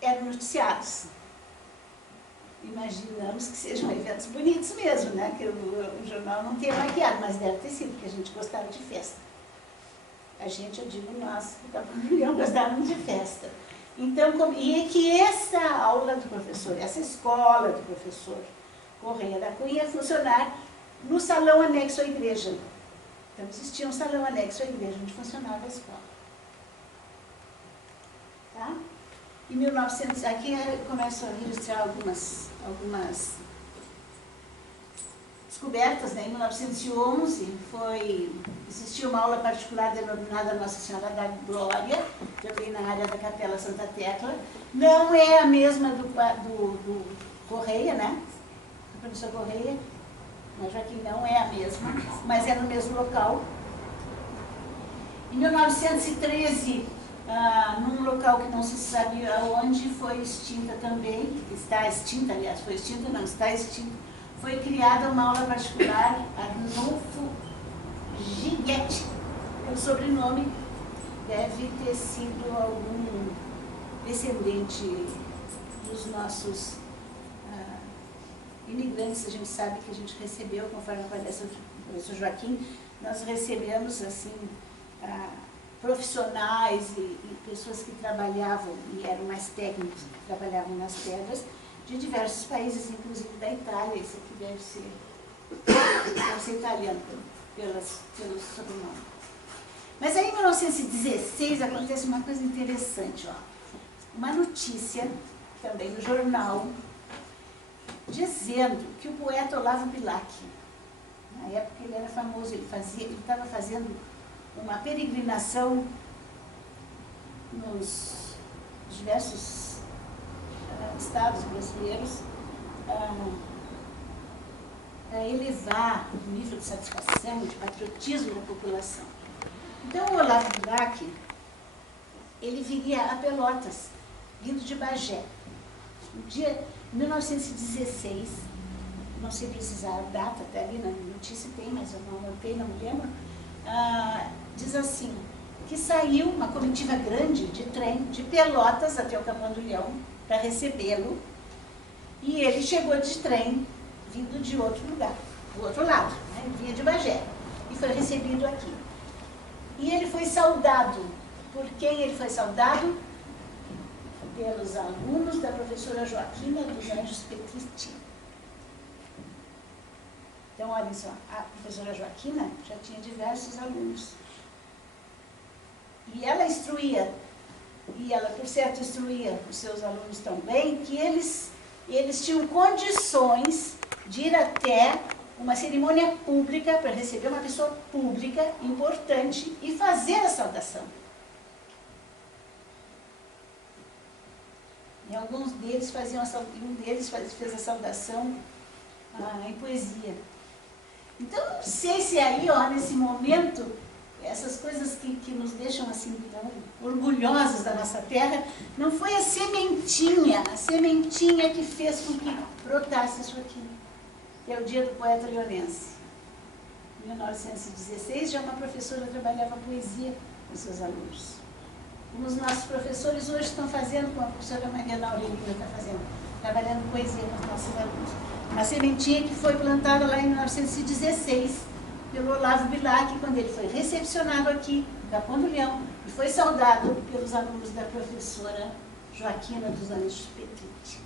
eram noticiados. Imaginamos que sejam eventos bonitos mesmo, né? Que o jornal não tenha maquiado, mas deve ter sido, porque a gente gostava de festa. A gente, eu digo nós, gostávamos de festa. Então, e que essa aula do professor, essa escola do professor Correia da Cunha ia funcionar no salão anexo à igreja. Então, existia um salão anexo à igreja, onde funcionava a escola. Tá? Em 1900, aqui eu começo a registrar algumas descobertas, né? Em 1911 existiu uma aula particular denominada Nossa Senhora da Glória, também na área da Capela Santa Tecla. Não é a mesma do Correia, né? Do professor Correia, mas Joaquim não é a mesma, mas é no mesmo local. Em 1913, num local que não se sabe aonde, foi extinta também, está extinta, aliás, foi extinta, não, está extinta, foi criada uma aula particular, Arnulfo Giguete, pelo sobrenome, deve ter sido algum descendente dos nossos imigrantes. A gente sabe que a gente recebeu, conforme aparece o professor Joaquim, nós recebemos, assim, profissionais e pessoas que trabalhavam, e eram mais técnicos, que trabalhavam nas pedras, de diversos países, inclusive da Itália. Isso aqui deve ser italiano, pelo sobrenome. Mas aí, em 1916, acontece uma coisa interessante, ó. Uma notícia, também no jornal, dizendo que o poeta Olavo Bilac, na época ele era famoso, ele estava fazendo uma peregrinação nos diversos estados brasileiros para elevar o nível de satisfação, de patriotismo da população. Então, o Olavo Bilac, ele viria a Pelotas, vindo de Bagé. No dia 1916, não sei precisar a data, até ali na notícia tem, mas eu não anotei, não me lembro, diz assim, que saiu uma comitiva grande de trem de Pelotas até o Capão do Leão para recebê-lo, e ele chegou de trem vindo de outro lugar, do outro lado, né? Ele vinha de Bagé, e foi recebido aqui. E ele foi saudado. Por quem ele foi saudado? Pelos alunos da professora Joaquina dos Anjos Petritti. Então, olhem só, a professora Joaquina já tinha diversos alunos. E ela instruía, e ela, por certo, instruía os seus alunos tão bem, que eles tinham condições de ir até uma cerimônia pública, para receber uma pessoa pública, importante, e fazer a saudação. E alguns deles fez a saudação em poesia. Então, não sei se aí, ó, nesse momento, essas coisas que nos deixam assim tão orgulhosos da nossa terra, não foi a sementinha que fez com que brotasse isso aqui, que é o Dia do Poeta Leonense. Em 1916, já uma professora trabalhava poesia com seus alunos. Como os nossos professores hoje estão fazendo, como a professora Mariana Aurelina está fazendo, trabalhando poesia com os nossos alunos. Uma sementinha que foi plantada lá em 1916, pelo Olavo Bilac, quando ele foi recepcionado aqui, no Capão do Leão, e foi saudado pelos alunos da professora Joaquina dos Anjos Petritti.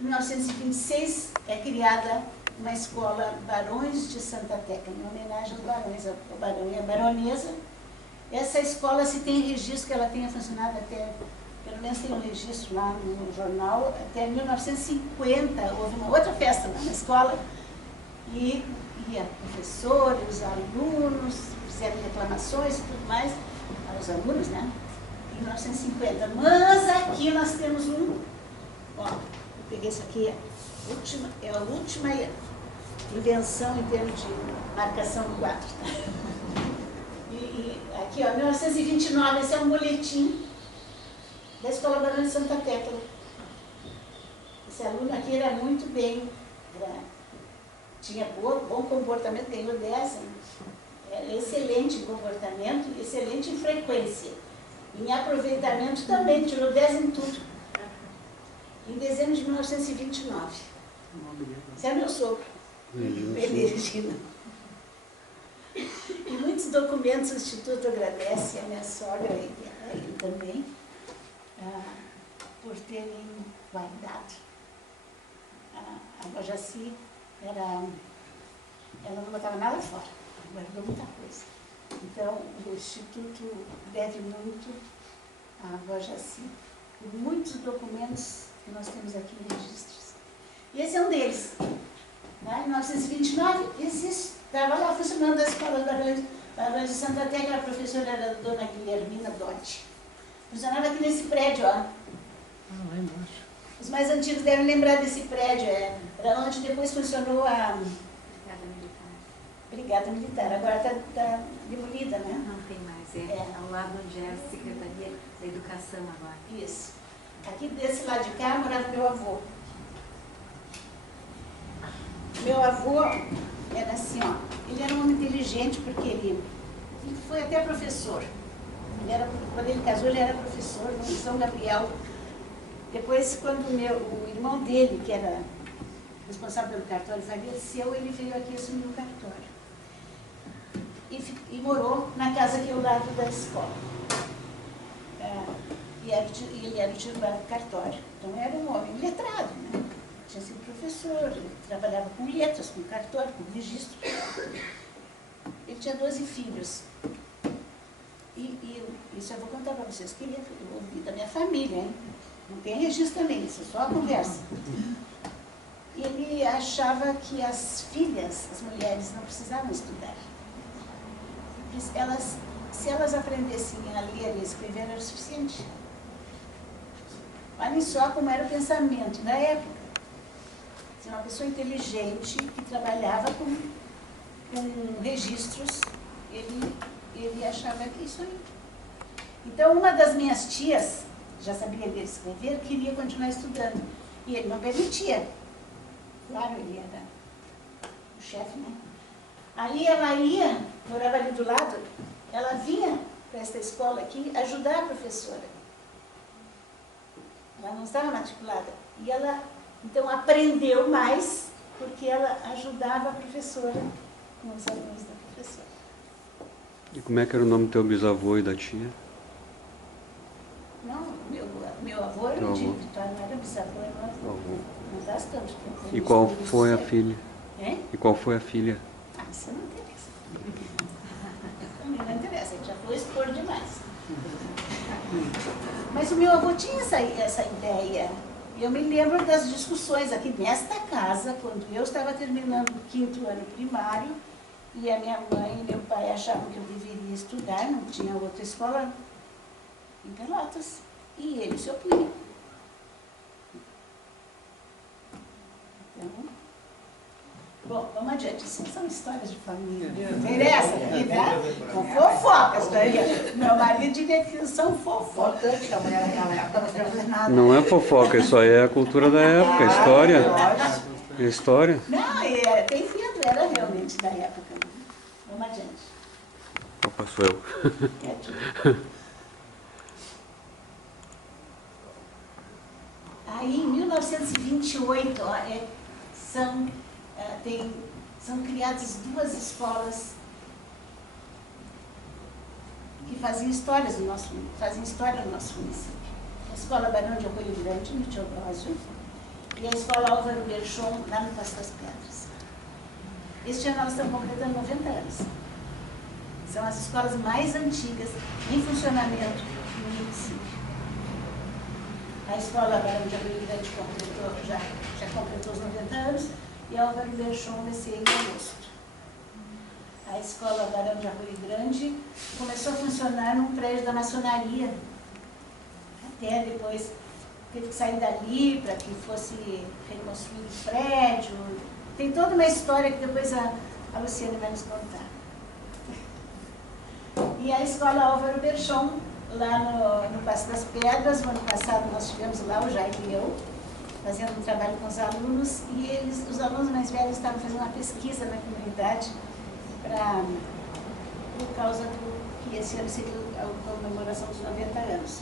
Em 1926 é criada uma escola Barões de Santa Tecla, em homenagem aos barões, ao barão e à baronesa. Essa escola, se tem registro que ela tenha funcionado até, pelo menos tem um registro lá no jornal, até 1950, houve uma outra festa lá na escola, e a professora, os alunos fizeram reclamações e tudo mais, os alunos, né, em 1950. Mas aqui nós temos ó, eu peguei isso aqui, é a última invenção em termos de marcação do quadro. E aqui, ó, 1929, esse é um boletim da Escola Barão de Santa Tecla. Esse aluno aqui era muito bem, tinha bom comportamento, ganhou 10, era excelente em comportamento, excelente em frequência. Em aproveitamento também, tirou 10 em tudo. Em dezembro de 1929. Esse é meu sogro, Benedina. E muitos documentos o Instituto agradece a minha sogra e a ele também, por terem guardado. A avó Jaci ela não botava nada fora, guardou muita coisa. Então, o Instituto deve muito à avó Jaci por muitos documentos que nós temos aqui em registros. E esse é um deles. Em 1929, estava lá funcionando a escola Barões de Santa Tecla, a professora era a dona Guilhermina Dotti. Funcionava aqui nesse prédio, ó. Os mais antigos devem lembrar desse prédio, era onde depois funcionou a Brigada Militar. Agora está demolida, né? Não tem mais, ao lado onde é a Secretaria da Educação agora. Isso. Aqui desse lado de cá morava meu avô. Meu avô era assim, ó, ele era um homem inteligente porque ele foi até professor. Quando ele casou, ele era professor no São Gabriel. Depois, quando o irmão dele, que era responsável pelo cartório, faleceu, ele veio aqui assumir o cartório. E morou na casa aqui ao lado da escola. E ele era o titular do cartório. Então, era um homem letrado, né? Tinha sido professor, ele trabalhava com letras, com cartório, com registro. Ele tinha 12 filhos. E isso eu vou contar para vocês, que eu ouvi da minha família, hein? Não tem registro também, isso é só a conversa. Ele achava que as filhas, as mulheres, não precisavam estudar. Se elas aprendessem a ler e a escrever, era o suficiente. Olhem só como era o pensamento da época. Uma pessoa inteligente que trabalhava com registros, ele achava que isso aí. Então, uma das minhas tias, já sabia ler e escrever, queria continuar estudando. E ele não permitia. Claro, ele era o chefe, né? Aí ela ia, morava ali do lado, ela vinha para esta escola aqui ajudar a professora. Ela não estava matriculada. E ela, então, aprendeu mais porque ela ajudava a professora com os alunos da professora. E como é que era o nome do teu bisavô e da tia? Não, meu avô era o Dito, não era bisavô, não faz tanto tempo. E qual foi a filha? Hein? E qual foi a filha? Ah, isso não interessa. Não interessa, ele já foi expor demais. Mas o meu avô tinha essa ideia. Eu me lembro das discussões aqui nesta casa, quando eu estava terminando o 5º ano primário, e a minha mãe e meu pai achavam que eu deveria estudar, não tinha outra escola em Pelotas, e ele se opunha. Então, bom, vamos adiante. São histórias de família. Interessa aqui, né? São fofocas. Meu marido diria que são fofocas. A mulher naquela época não sabia nada. Não é fofoca, isso aí é a cultura da época, história. É história. Não, tem medo, era realmente da época. Vamos adiante. Opa, sou eu. Aí, em 1928, são criadas 2 escolas que faziam história no nosso município. A Escola Barão de Arroio Grande, no Teodósio, e a Escola Álvaro Berchon, lá no Passo das Pedras. Este ano elas estão completando 90 anos. São as escolas mais antigas em funcionamento no município. A Escola Barão de Arroio Grande já completou os 90 anos e a Álvaro Berchon vai ser em agosto. A Escola Barão de Arroio Grande começou a funcionar num prédio da maçonaria. Até depois teve que sair dali para que fosse reconstruído o prédio. Tem toda uma história que depois a Luciane vai nos contar. E a Escola Álvaro Berchon, lá no Passo das Pedras, no ano passado nós estivemos lá, o Jair e eu, fazendo um trabalho com os alunos, e os alunos mais velhos estavam fazendo uma pesquisa na comunidade por causa que esse ano seria a comemoração dos 90 anos.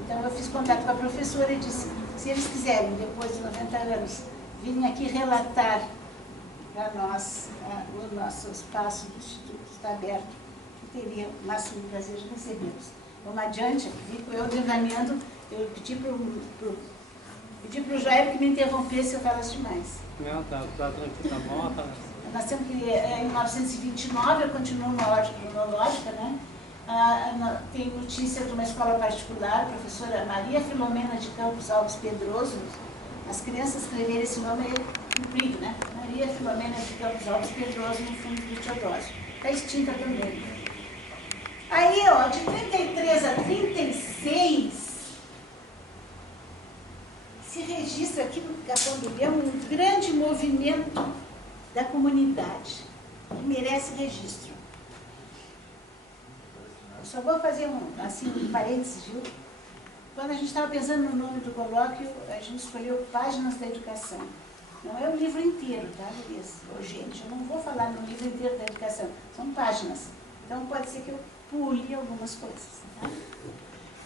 Então eu fiz contato com a professora e disse, se eles quiserem, depois de 90 anos, virem aqui relatar para nós o nosso espaço do Instituto está aberto, que teria o máximo prazer de recebê-los. Vamos adiante, fico eu devaneando, eu pedi para o Jair que me interrompesse se eu falasse demais. Não, tá bom, tá. Nós temos que, em 1929, eu continuo numa ordem cronológica, né? Tem notícia de uma escola particular, a professora Maria Filomena de Campos Alves Pedroso. As crianças escreverem esse nome é comprido, né? Maria Filomena de Campos Alves Pedroso, no fundo do Teodósio. Está extinta também. Aí, ó, de 33 a 36, se registra aqui no Capão do Leão um grande movimento da comunidade, que merece registro. Eu só vou fazer um parênteses, viu? Quando a gente estava pensando no nome do colóquio, a gente escolheu Páginas da Educação. Não é o livro inteiro, tá, Luiz? Ô, gente, eu não vou falar no livro inteiro da educação, são páginas. Então pode ser que eu pule algumas coisas, tá?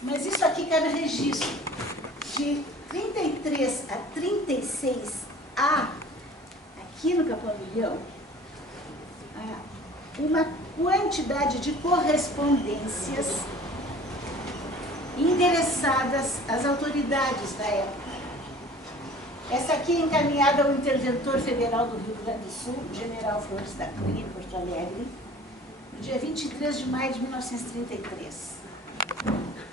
Mas isso aqui cabe registro. De 33 a 36A, aqui no Capão do Leão, uma quantidade de correspondências endereçadas às autoridades da época. Essa aqui é encaminhada ao interventor federal do Rio Grande do Sul, General Flores da Cunha, em Porto Alegre, no dia 23 de maio de 1933.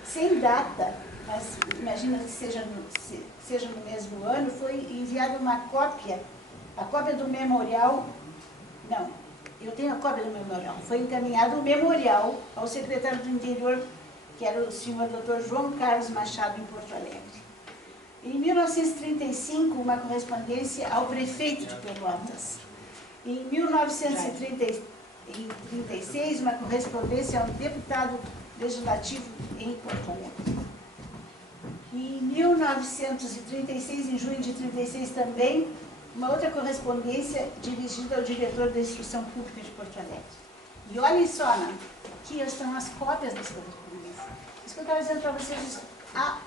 Sem data, mas imagina que seja no mesmo ano, foi enviada uma cópia, a cópia do memorial, não, eu tenho a cópia do memorial, foi encaminhado o memorial ao secretário do Interior, que era o senhor Dr. João Carlos Machado, em Porto Alegre. Em 1935, uma correspondência ao prefeito de Pelotas. Em 1936, uma correspondência ao deputado legislativo em Porto Alegre. Em 1936, em junho de 36 também, uma outra correspondência dirigida ao diretor da Instrução Pública de Porto Alegre. E olhem só, né? Aqui estão as cópias das correspondências. Isso que eu estava dizendo para vocês,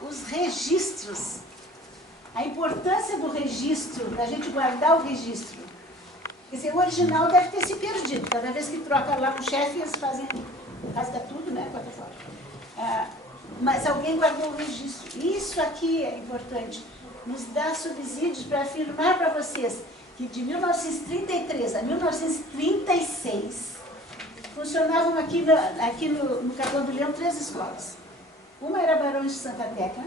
os registros, a importância do registro, da gente guardar o registro. Quer dizer, o original deve ter se perdido. Cada vez que troca lá o chefe, eles fazem, rasga tudo, né? Bota fora. Mas alguém guardou o registro. Isso aqui é importante. Nos dá subsídios para afirmar para vocês que de 1933 a 1936 funcionavam aqui no Capão do Leão 3 escolas. Uma era Barões de Santa Tecla,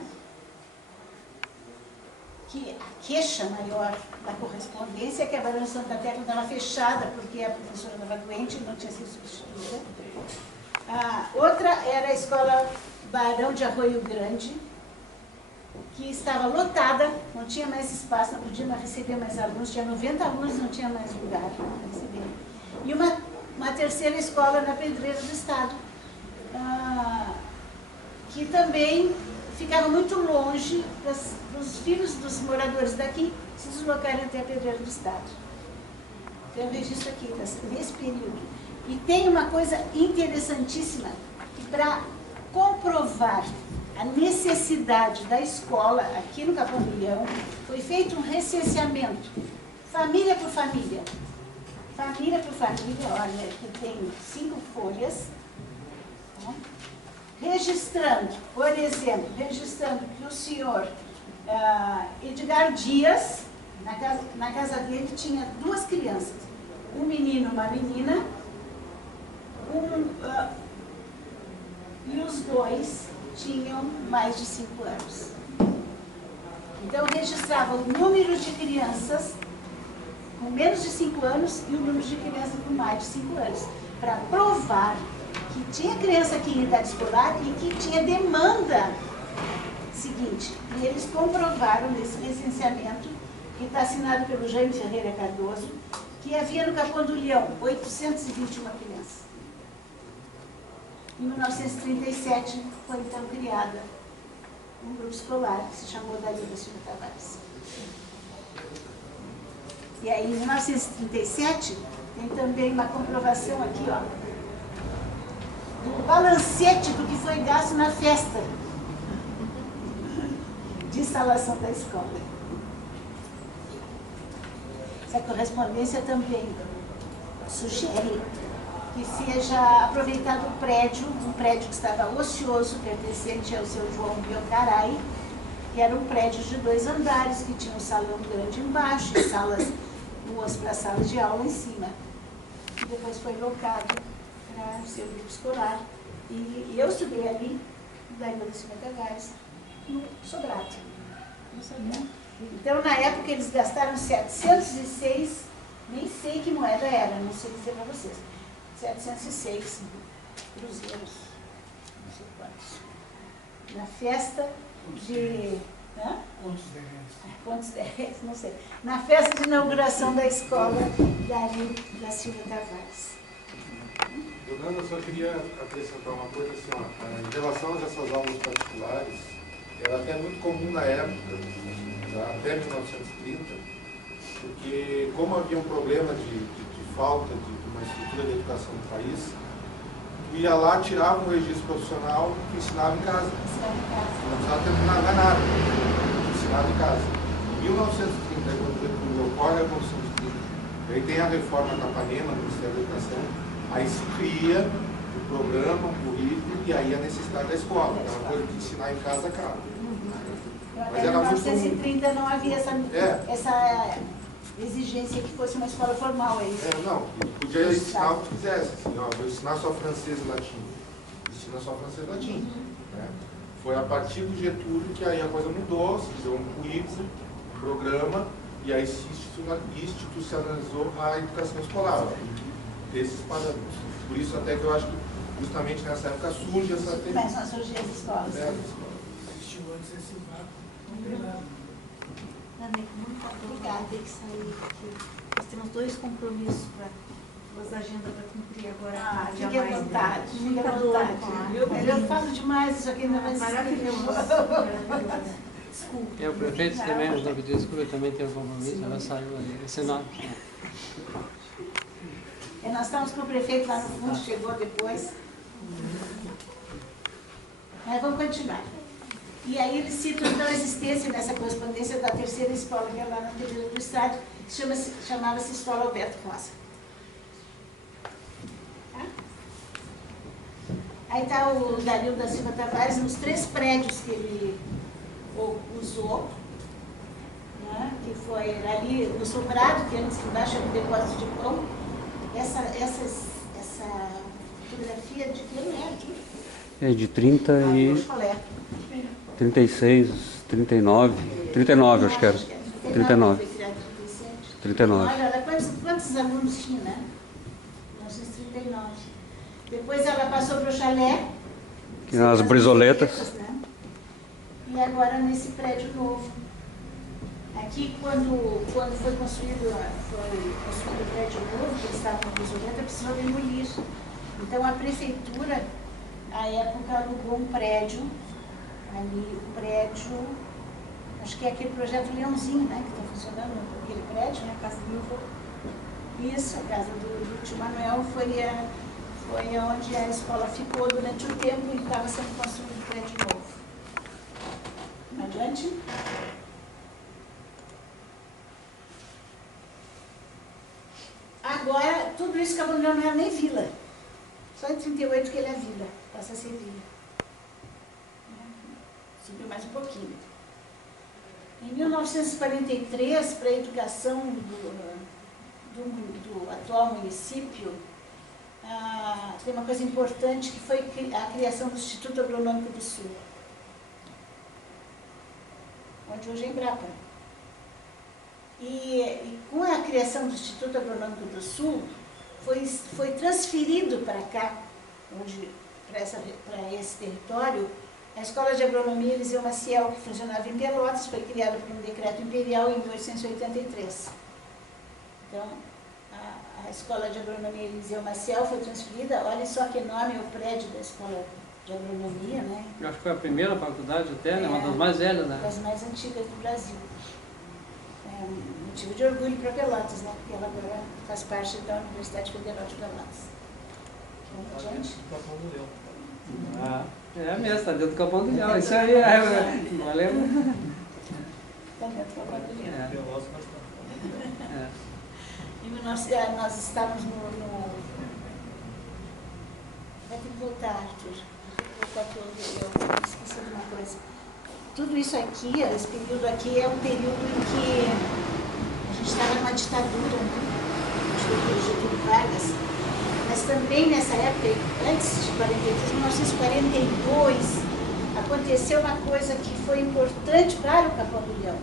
que a queixa maior da correspondência é que a Barões de Santa Tecla estava fechada porque a professora estava doente e não tinha sido substituída. A outra era a escola Barão de Arroio Grande, que estava lotada, não tinha mais espaço, não podia mais receber mais alunos, tinha 90 alunos, não tinha mais lugar para receber. E uma terceira escola na Pedreira do Estado, que também ficava muito longe dos filhos dos moradores daqui se deslocarem até a Pedreira do Estado. Tem um registro aqui desse período. E tem uma coisa interessantíssima, que para comprovar a necessidade da escola aqui no Capão do Leão, foi feito um recenseamento, família por família. Família por família, olha, aqui tem 5 folhas, tá? Registrando, por exemplo, registrando que o senhor Edgar Dias, na casa dele tinha 2 crianças, um menino e uma menina, e os 2 tinham mais de 5 anos. Então registrava o número de crianças com menos de 5 anos e o número de crianças com mais de 5 anos, para provar que tinha criança aqui em idade escolar e que tinha demanda seguinte. E eles comprovaram nesse recenseamento, que está assinado pelo Jaime Ferreira Cardoso, que havia no Capão do Leão 821 crianças. Em 1937 foi então criada um grupo escolar que se chamou Dalila Silva Tavares. E aí, em 1937, tem também uma comprovação aqui, ó, do balancete do que foi gasto na festa de instalação da escola. Essa correspondência também sugere que seja aproveitado um prédio que estava ocioso, pertencente ao seu João Biocarai, que era um prédio de 2 andares, que tinha um salão grande embaixo e salas boas para salas de aula em cima. E depois foi locado para o seu grupo escolar. E eu estudei ali, da Ilha dos Tavares, no Sobrato. Então, na época, eles gastaram 706 Nem sei que moeda era, não sei dizer para vocês. 706 cruzeiros, não sei quantos. Na festa de... Pontos de Reis, não sei. Na festa de inauguração da escola Dario da Silva Tavares. Yolanda, eu só queria acrescentar uma coisa assim, ó, em relação a essas aulas particulares, era até muito comum na época, até 1930, porque como havia um problema de falta de uma estrutura de educação no país, tu ia lá, tirava um registro profissional que ensinava em casa. Não precisava terminar nada, ensinava em casa. Em 1930, quando ocorre a Revolução de 30, aí tem a reforma da Capanema, no Ministério da Educação, aí se cria o programa, o currículo, e aí a necessidade da escola, aquela coisa de ensinar em casa acaba. Mas em 1930 não havia essa exigência que fosse uma escola formal, é isso? Não, podia ensinar o que quisesse, assim, ó, vou ensinar só francês e latim. Ensina só francês e latim. Né? Foi a partir do Getúlio que aí a coisa mudou, se fizeram um currículo, um programa, e aí se institucionalizou a educação escolar, desses parâmetros. Por isso até que eu acho que justamente nessa época surge essa tendência. Começam a surgir as escolas. Existiu antes esse vácuo, não tem nada. Obrigada, tem que sair aqui. Nós temos 2 compromissos para as agendas para cumprir agora. Fique à vontade, fique à vontade. Eu falo demais, isso aqui ainda vai ser maravilhoso. O prefeito também nos pediu desculpa, também tem um compromisso, ela saiu ali, esse nome. Nós estamos com o prefeito lá no fundo, chegou depois. Mas vamos continuar. E aí eles citam então a existência dessa correspondência da terceira escola, que é lá na Pedreira do Estado, que chamava-se Escola Alberto Rosa. Tá? Aí está o Dario da Silva Tavares, nos 3 prédios que ele usou, né? Que foi ali no Sobrado, que antes embaixo era o depósito de pão. Essa fotografia de que ano é? É de 30 e... 36, 39, 39 acho que era. 39. Foi criado em 37. 39. Olha, quantos alunos tinha, né? 1939. Depois ela passou para o chalé. Que as brisoletas. Né? E agora nesse prédio novo. Aqui, quando foi construído o prédio novo, que eles estavam com brisoleta, precisou demolir. Então a prefeitura, à época, alugou um prédio. Ali, o prédio, acho que é aquele projeto Leãozinho, né, que está funcionando, aquele prédio, né, a casa do meu avô. Isso, a casa do tio Manuel foi onde a escola ficou durante um tempo e estava sendo construído um prédio novo. Adiante. Agora, tudo isso Capão do Leão não era nem vila. Só em 38 que ele é vila, passa a ser vila. Subiu mais um pouquinho. Em 1943, para a educação do atual município, tem uma coisa importante que foi a criação do Instituto Agronômico do Sul, onde hoje é Embrapa. E com a criação do Instituto Agronômico do Sul, foi transferido para cá, para esse território, a Escola de Agronomia Eliseu Maciel, que funcionava em Pelotas, foi criada por um decreto imperial em 1883. Então, a Escola de Agronomia Eliseu Maciel foi transferida. Olha só que enorme é o prédio da Escola de Agronomia, né? Eu acho que foi a primeira faculdade até, né? Uma das mais velhas, né? Das mais antigas do Brasil. É um motivo de orgulho para Pelotas, né? Porque ela agora faz parte da Universidade Federal de Pelotas. Vamos adiante? É mesmo, está dentro do Capão do Leão, isso aí, valeu. Está dentro do Capão do Leão. Nós estávamos no... Vai ter que voltar, Arthur. Vai ter que voltar, eu esqueci de uma coisa. Tudo isso aqui, esse período aqui, é um período em que a gente estava numa ditadura, né? De Getúlio Vargas. Mas também nessa época, antes de 43, 1942, aconteceu uma coisa que foi importante para o Capão do Leão,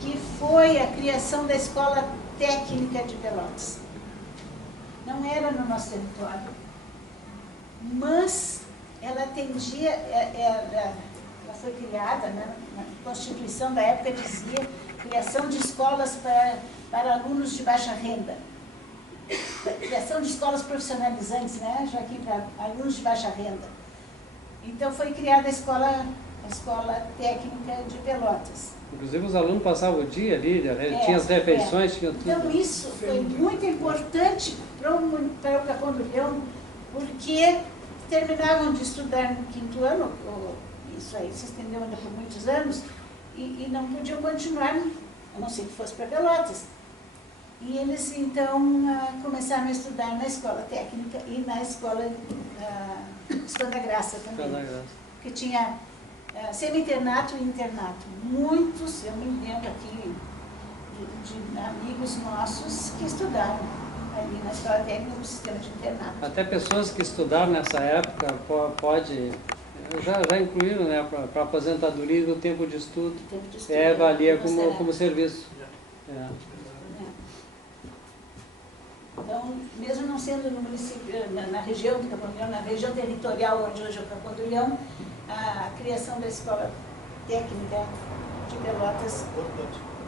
que foi a criação da escola Técnica de Pelotas. Não era no nosso território, mas ela atendia, ela foi criada, né, na Constituição da época dizia criação de escolas para alunos de baixa renda. Criação de escolas profissionalizantes, né, já que para alunos de baixa renda. Então foi criada a Escola Técnica de Pelotas. Inclusive os alunos passavam o dia ali, tinha as refeições, tinha tudo. Então isso foi muito importante para o Capão do Leão, porque terminavam de estudar no 5º ano, isso aí se estendeu ainda por muitos anos, e não podiam continuar, a não ser que fosse para Pelotas. E eles, então, começaram a estudar na escola técnica e na escola Escola da Graça também. Que tinha semi-internato e internato. Muitos, eu me lembro aqui, de amigos nossos que estudaram ali na escola técnica no sistema de internato. Até pessoas que estudaram nessa época já incluíram, né, para aposentadoria do tempo de estudo. Valia como serviço. Então, mesmo não sendo no município, na região do Capão do Leão, na região territorial onde hoje é o Capão do Leão, a criação da Escola Técnica de Pelotas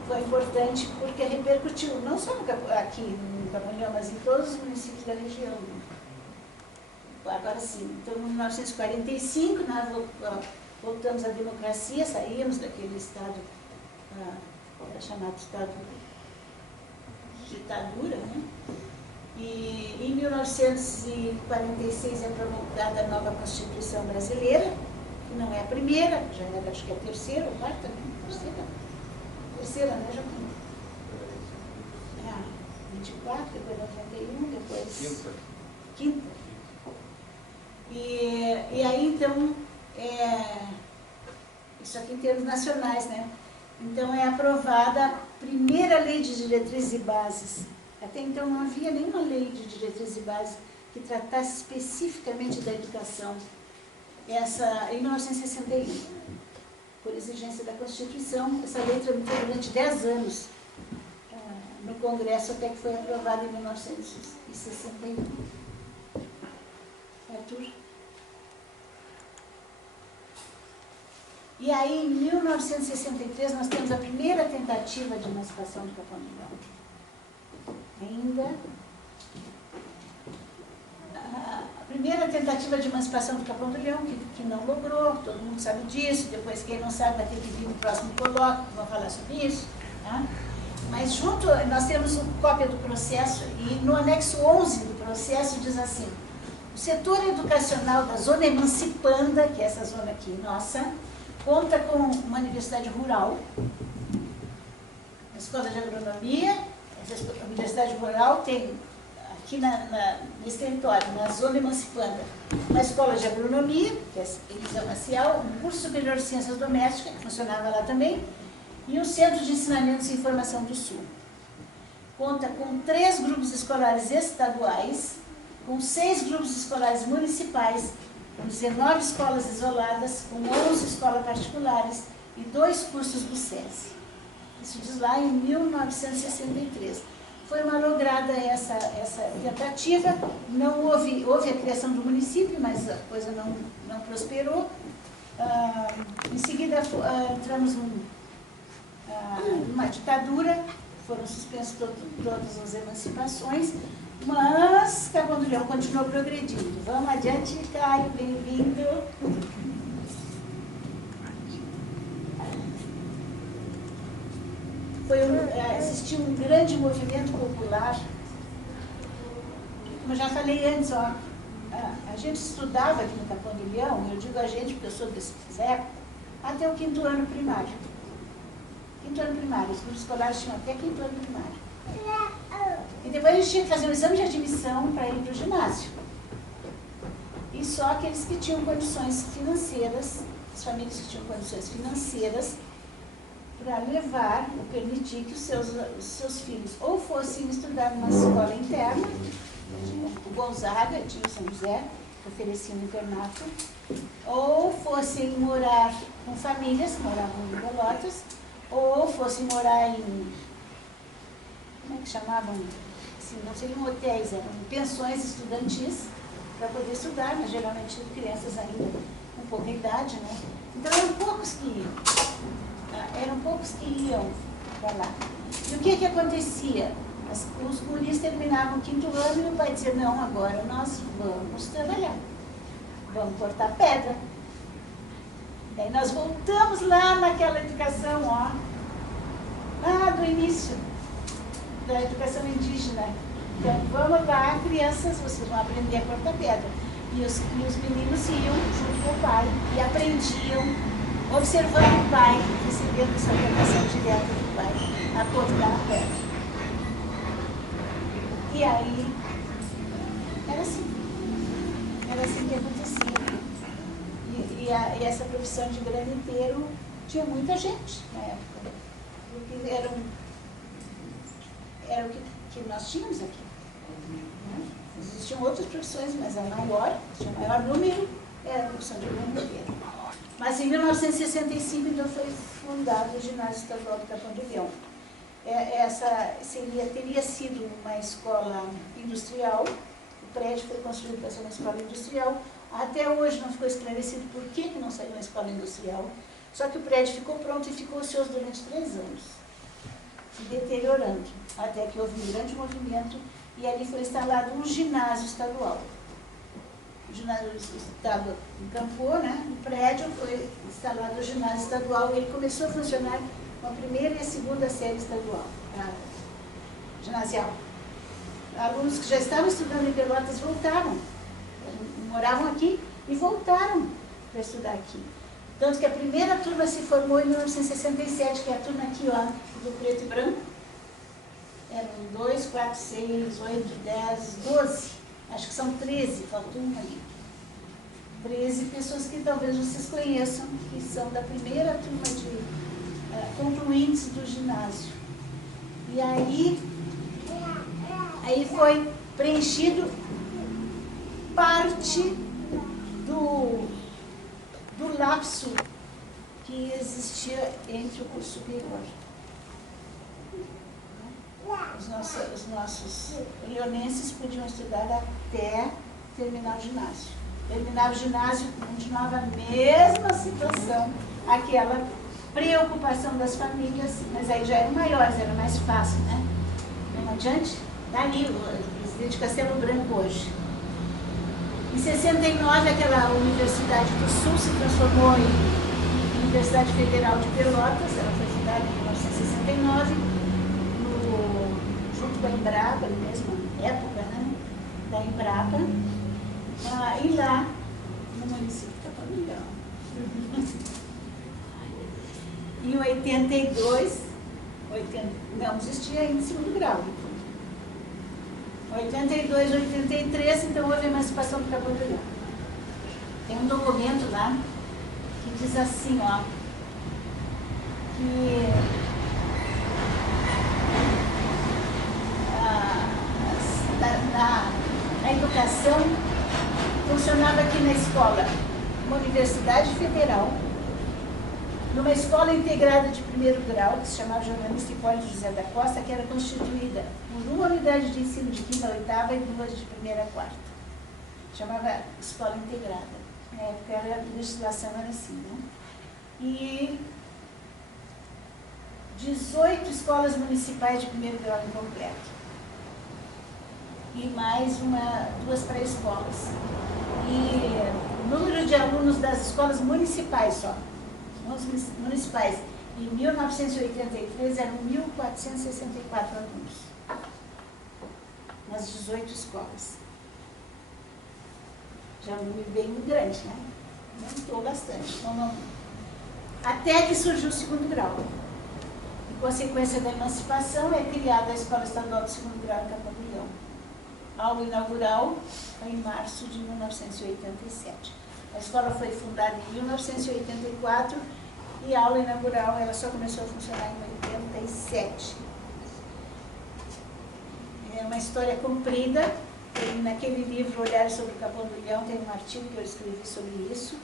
foi importante porque repercutiu, não só aqui no Capão do Leão, mas em todos os municípios da região. Agora sim, então em 1945 nós voltamos à democracia, saímos daquele estado, era chamado estado de ditadura, né? E em 1946 é promulgada a nova Constituição Brasileira, que não é a primeira, já era, acho que é a terceira ou quarta, né? Terceira, né, Joaquim? 24, depois 91, depois... Quinta. E aí, então, isso aqui em termos nacionais, né? Então, é aprovada a primeira lei de diretrizes e bases. Até então, não havia nenhuma lei de diretrizes e bases que tratasse especificamente da educação. Essa, em 1961, por exigência da Constituição, essa lei tramitou durante 10 anos no Congresso, até que foi aprovada em 1961. Arthur? E aí, em 1963, nós temos a primeira tentativa de emancipação do Capão do Leão. Ainda, a primeira tentativa de emancipação do Capão do Leão, que não logrou, todo mundo sabe disso, depois quem não sabe vai ter que vir no próximo colóquio, vou falar sobre isso. Tá? Mas junto, nós temos uma cópia do processo, e no anexo 11 do processo diz assim: o setor educacional da zona emancipanda, que é essa zona aqui nossa, conta com uma universidade rural, uma escola de agronomia. A universidade rural tem, aqui nesse território, na zona emancipanda, uma escola de agronomia, que é Elisa Maciel, um curso superior de ciências domésticas, que funcionava lá também, e o Centro de Ensinamentos e Informação do Sul. Conta com 3 grupos escolares estaduais, com 6 grupos escolares municipais, com 19 escolas isoladas, com 11 escolas particulares e 2 cursos do SESI. Isso diz lá em 1963. Foi malograda essa tentativa, não houve a criação do município, mas a coisa não prosperou. Em seguida, entramos numa ditadura, foram suspensas todas as emancipações, mas Capão do Leão continuou progredindo. Vamos adiante, Caio, bem-vindo. Existiu um grande movimento popular. Como eu já falei antes, a gente estudava aqui no Capão do Leão, eu digo a gente porque eu sou dessa época, até o 5º ano primário. 5º ano primário, os grupos escolares tinham até 5º ano primário. E depois a gente tinha que fazer um exame de admissão para ir para o ginásio. E só aqueles que tinham condições financeiras, as famílias que tinham condições financeiras, para levar, ou permitir que os seus filhos ou fossem estudar numa escola interna, o Gonzaga, tinha o São José, que oferecia um internato, ou fossem morar com famílias que moravam em Pelotas, ou fossem morar em como é que chamavam? Assim, não seriam hotéis, eram pensões estudantis para poder estudar, mas geralmente crianças ainda com pouca idade, né? Então eram poucos que iam. Eram poucos que iam para lá. E o que acontecia? Os guris terminavam o 5º ano e o pai dizia, não, agora nós vamos trabalhar. Vamos cortar pedra. Daí nós voltamos lá naquela educação, ó, lá do início da educação indígena. Então, vamos lá, crianças, vocês vão aprender a cortar pedra. E os meninos iam junto com o pai e aprendiam, observando o pai, recebendo essa orientação direta do pai, a cortar a pedra. E aí, era assim que acontecia. E essa profissão de graniteiro tinha muita gente na época, porque era o que nós tínhamos aqui. Né? Existiam outras profissões, mas a maior, tinha o maior número, era a profissão de graniteiro. Mas em 1965, então, foi fundado o Ginásio Estadual do Capão do Leão. Essa teria sido uma escola industrial, o prédio foi construído para ser uma escola industrial. Até hoje não ficou esclarecido por que não saiu uma escola industrial, só que o prédio ficou pronto e ficou ocioso durante 3 anos, se deteriorando, até que houve um grande movimento e ali foi instalado um ginásio estadual. O ginásio estava encampou, né? No prédio foi instalado o ginásio estadual e ele começou a funcionar com a 1ª e a 2ª série estadual, ginasial. Alunos que já estavam estudando em Pelotas voltaram, moravam aqui e voltaram para estudar aqui. Tanto que a primeira turma se formou em 1967, que é a turma aqui, ó, do preto e branco. Eram 2, 4, 6, 8, 10, 12. Acho que são 13, faltou uma ali. 13 pessoas que talvez vocês conheçam, que são da primeira turma de concluintes do ginásio. E aí foi preenchido parte do lapso que existia entre o curso superior. Os nossos leonenses podiam estudar até terminar o ginásio. Terminava o ginásio, continuava a mesma situação, aquela preocupação das famílias, mas aí já eram maiores, era mais fácil, né? Vamos adiante? Dali, o presidente Castelo Branco hoje. Em 69, aquela Universidade do Sul se transformou em Universidade Federal de Pelotas, ela foi fundada em 1969, junto com a Embrapa, na mesma época, né? Da Embrapa, e lá, no município de Capão do Leão. Em 82, não existia ainda 2º grau. 82, 83, então houve a emancipação do Capão do Leão. Tem um documento lá que diz assim, ó, que a educação funcionava aqui na escola, uma universidade federal, numa escola integrada de 1º grau, que se chamava Jornalista Hipólito José da Costa, que era constituída por uma unidade de ensino de 5ª a 8ª e 2 de 1ª a 4ª. Chamava escola integrada. Na época a legislação era assim, né? E 18 escolas municipais de 1º grau incompleto. E mais 2 pré-escolas. E o número de alunos das escolas municipais só, municipais, em 1983 eram 1.464 alunos, nas 18 escolas. Já é um número bem grande, né? Aumentou bastante. Então, até que surgiu o 2º grau. Em consequência da emancipação, é criada a Escola Estadual do 2º Grau em Capão do Leão. A aula inaugural foi em março de 1987. A escola foi fundada em 1984 e a aula inaugural ela só começou a funcionar em 87. É uma história comprida. Naquele livro, Olhares sobre o Capão do Leão, tem um artigo que eu escrevi sobre isso.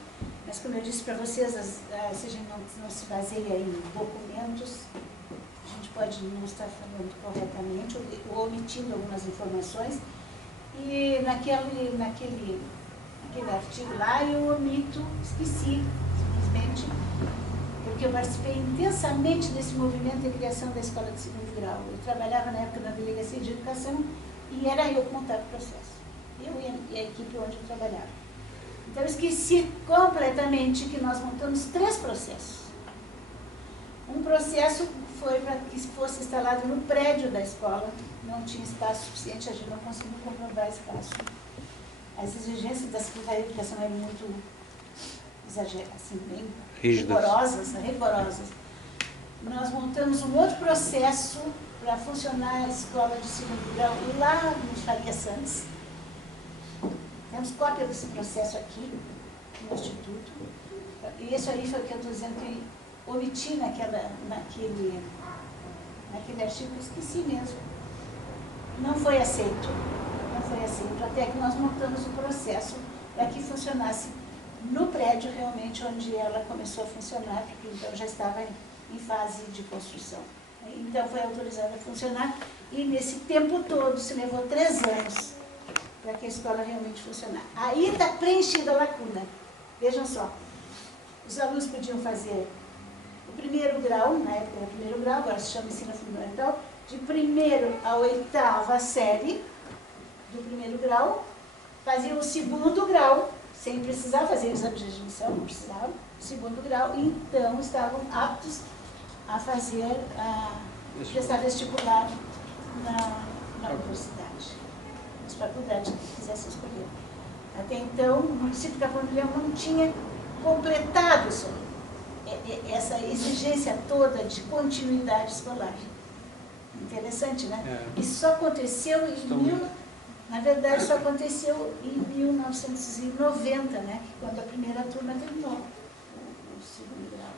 Mas, como eu disse para vocês, se a gente não se baseia em documentos, a gente pode não estar falando corretamente ou omitindo algumas informações. E naquele artigo lá eu omito, esqueci, simplesmente, porque eu participei intensamente desse movimento de criação da escola de segundo grau. Eu trabalhava na época na Delegacia de Educação e era eu que montava o processo. Eu e a equipe onde eu trabalhava. Então eu esqueci completamente que nós montamos 3 processos. Um processo foi para que fosse instalado no prédio da escola, não tinha espaço suficiente, a gente não conseguiu comprovar espaço. As exigências da Secretaria de Educação eram muito exageradas, assim, bem rigorosas. Nós montamos um outro processo para funcionar a escola de segundo grau lá no Faria Santos. Temos cópia desse processo aqui, no Instituto. E isso aí foi o que eu estou dizendo que omiti naquele artigo, eu esqueci mesmo. Não foi aceito, até que nós montamos o processo para que funcionasse no prédio realmente onde ela começou a funcionar, porque então já estava em fase de construção. Então foi autorizada a funcionar e nesse tempo todo se levou 3 anos para que a escola realmente funcionasse. Aí está preenchida a lacuna. Vejam só, os alunos podiam fazer o primeiro grau, na época era primeiro grau, agora se chama ensino fundamental, de 1º à 8ª série do primeiro grau, faziam o segundo grau, sem precisar fazer exame de admissão, não precisavam, segundo grau, e então estavam aptos a fazer, prestar vestibular na universidade, nas faculdades que quisessem escolher. Até então, o município de Capão do Leão não tinha completado isso, essa exigência toda de continuidade escolar. Interessante, né? Isso só aconteceu na verdade, só aconteceu em 1990, né? Quando a primeira turma terminou o segundo grau.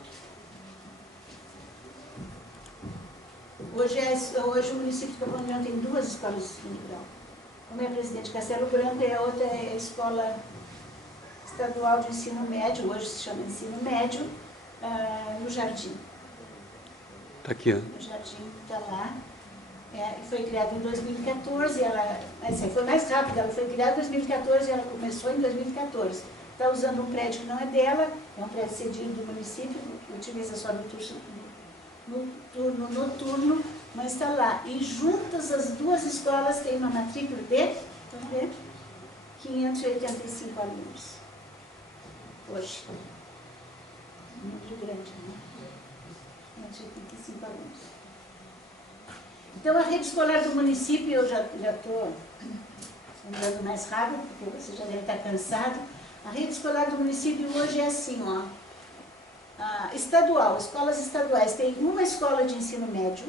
Hoje o município de Capão do Leão tem 2 escolas de segundo grau. Uma é a Presidente Castelo Branco e a outra é a Escola Estadual de Ensino Médio, hoje se chama Ensino Médio, no Jardim. Está aqui, ó. O Jardim está lá. Foi criada em 2014, essa foi mais rápida, ela foi criada em 2014 e ela começou em 2014. Está usando um prédio que não é dela, é um prédio cedido do município, utiliza só noturno, mas está lá. E juntas as 2 escolas têm uma matrícula de, vamos ver, 585 alunos. Hoje. Muito grande, né? 585 alunos. Então, a rede escolar do município, eu já estou andando mais rápido, porque você já deve estar cansado. A rede escolar do município hoje é assim, ó. Estadual, escolas estaduais, tem uma escola de ensino médio,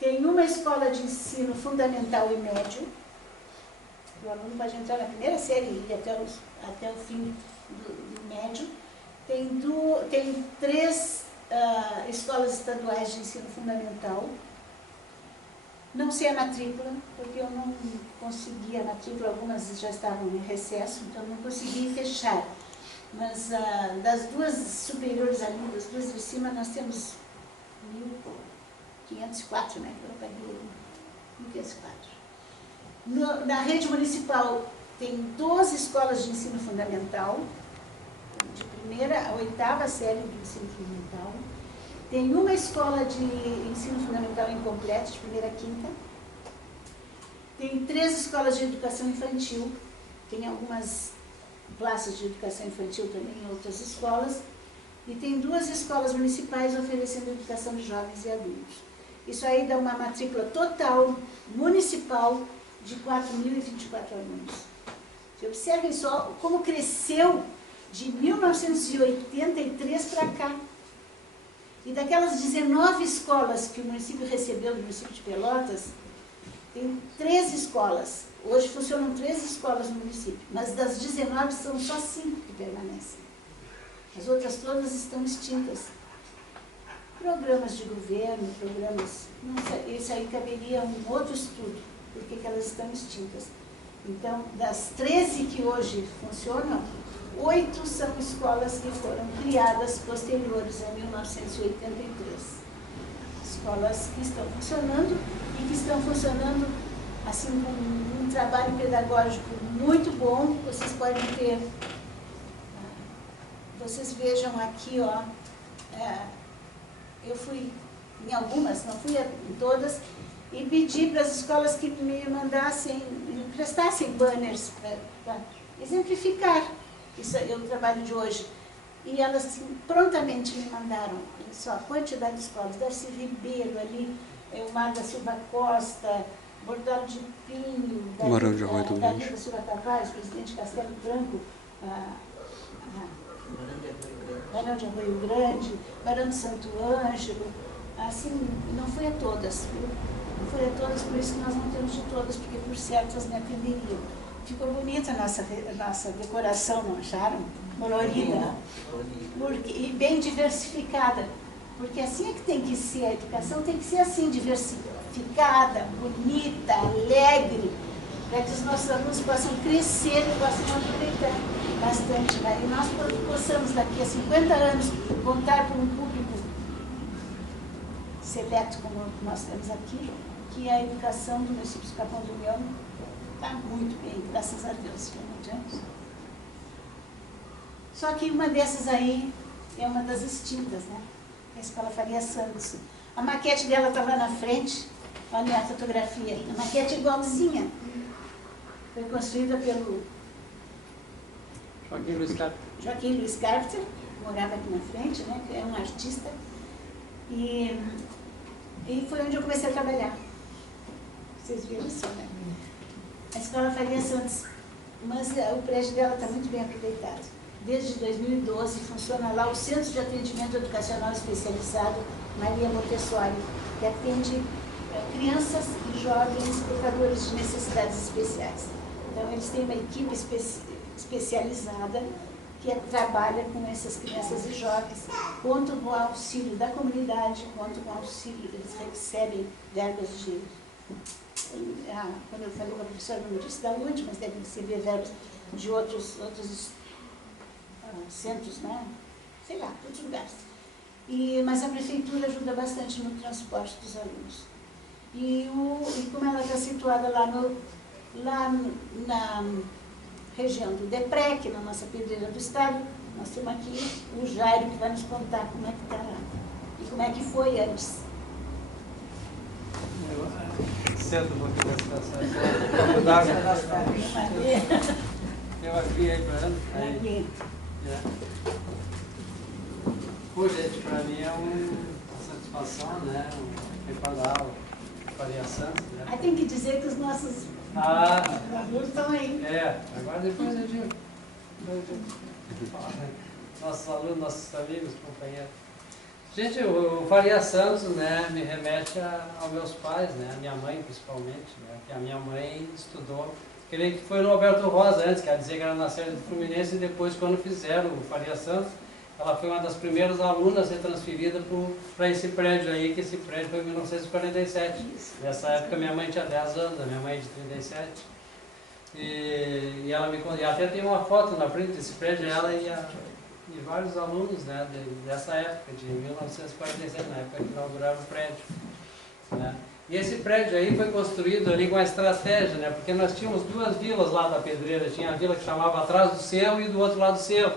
tem uma escola de ensino fundamental e médio, o aluno pode entrar na primeira série e ir até o fim do médio. Tem 3 escolas estaduais de ensino fundamental. Não sei a matrícula, porque eu não consegui a matrícula, algumas já estavam em recesso, então não consegui fechar. Mas das 2 superiores ali, das 2 de cima, nós temos 1.504, né? Eu paguei 1.504. Na rede municipal tem 12 escolas de ensino fundamental, de 1ª à 8ª série do ensino fundamental. Tem uma escola de ensino fundamental incompleto, de 1ª à 5ª. Tem 3 escolas de educação infantil. Tem algumas classes de educação infantil também em outras escolas. E tem 2 escolas municipais oferecendo educação de jovens e adultos. Isso aí dá uma matrícula total municipal de 4.024 alunos. Você observem só como cresceu de 1983 para cá. E daquelas 19 escolas que o município recebeu do município de Pelotas, tem 13 escolas. Hoje funcionam 13 escolas no município, mas das 19 são só 5 que permanecem. As outras todas estão extintas. Programas de governo, não sei, isso aí caberia um outro estudo, porque elas estão extintas. Então, das 13 que hoje funcionam, 8 são escolas que foram criadas posteriores a 1983. escolas que estão funcionando e que estão funcionando assim com um trabalho pedagógico muito bom. Vocês podem ter, vocês vejam aqui, ó, eu fui em algumas, não fui em todas, e pedi para as escolas que me mandassem, me prestassem banners para exemplificar isso é o trabalho de hoje. E elas assim, prontamente me mandaram, olha só, a quantidade de escolas, Darcy Ribeiro ali, o Mar da Silva Costa, Bordado de Pinho, da Lida Silva Tavares, presidente Castelo Branco, Barão de Arroio Grande, Barão de Santo Ângelo, assim, não fui a todas, viu? Não fui a todas, por isso que nós não temos de todas, porque por certas me atenderiam. Ficou bonita a nossa decoração, não acharam? Colorida, e bem diversificada, porque assim é que tem que ser, a educação tem que ser assim, diversificada, bonita, alegre, para que os nossos alunos possam crescer e possam aproveitar bastante, né? E nós possamos daqui a 50 anos contar com um público seleto como nós temos aqui, que a educação do município de Capão do Leão está muito bem, graças a Deus. Não adianta. Só que uma dessas aí é uma das extintas, né? A Escola Faria Santos. A maquete dela está lá na frente, olha a fotografia aí. A maquete é igualzinha. Foi construída pelo Joaquim Luiz Carpenter, que morava aqui na frente, né? Que é um artista. E foi onde eu comecei a trabalhar. Vocês viram isso, né? A Escola Faria Santos, mas o prédio dela está muito bem aproveitado. Desde 2012 funciona lá o Centro de Atendimento Educacional Especializado Maria Montessori, que atende crianças e jovens portadores de necessidades especiais. Então, eles têm uma equipe especializada que trabalha com essas crianças e jovens, conta com o auxílio da comunidade, conta com o auxílio, eles recebem verbas de... quando eu falei com a professora, não disse da onde, mas devem receber verbas de outros centros, né? Sei lá, outros lugares. Mas a prefeitura ajuda bastante no transporte dos alunos. E como ela está situada lá na região do DEPREC, na nossa pedreira do estado, nós temos aqui o Jairo, que vai nos contar como é que está lá e como é que foi antes. Senta um pouquinho dessa situação. Tem uma cria aí para ela. Pô, gente, para mim é uma satisfação, né? Preparar o Faria Santos, né? Aí tem que dizer que os nossos alunos estão aí. Agora depois eu digo. Nossos alunos, nossos amigos, companheiros. Gente, o Faria Santos, né, me remete aos meus pais, né? A minha mãe principalmente, né? Que a minha mãe estudou. Creio que foi no Alberto Rosa antes, quer dizer que era na série do Fluminense, e depois quando fizeram o Faria Santos, ela foi uma das primeiras alunas a ser transferida para esse prédio aí, que esse prédio foi em 1947. Nessa época minha mãe tinha 10 anos, a minha mãe de 37. E ela me contou, e até tem uma foto na frente desse prédio, ela e vários alunos, né, dessa época, de 1947, na época que inauguraram o prédio, né. E esse prédio aí foi construído ali com a estratégia, né? Porque nós tínhamos duas vilas lá da Pedreira, tinha a vila que chamava Atrás do Cerro e do outro lado do Cerro,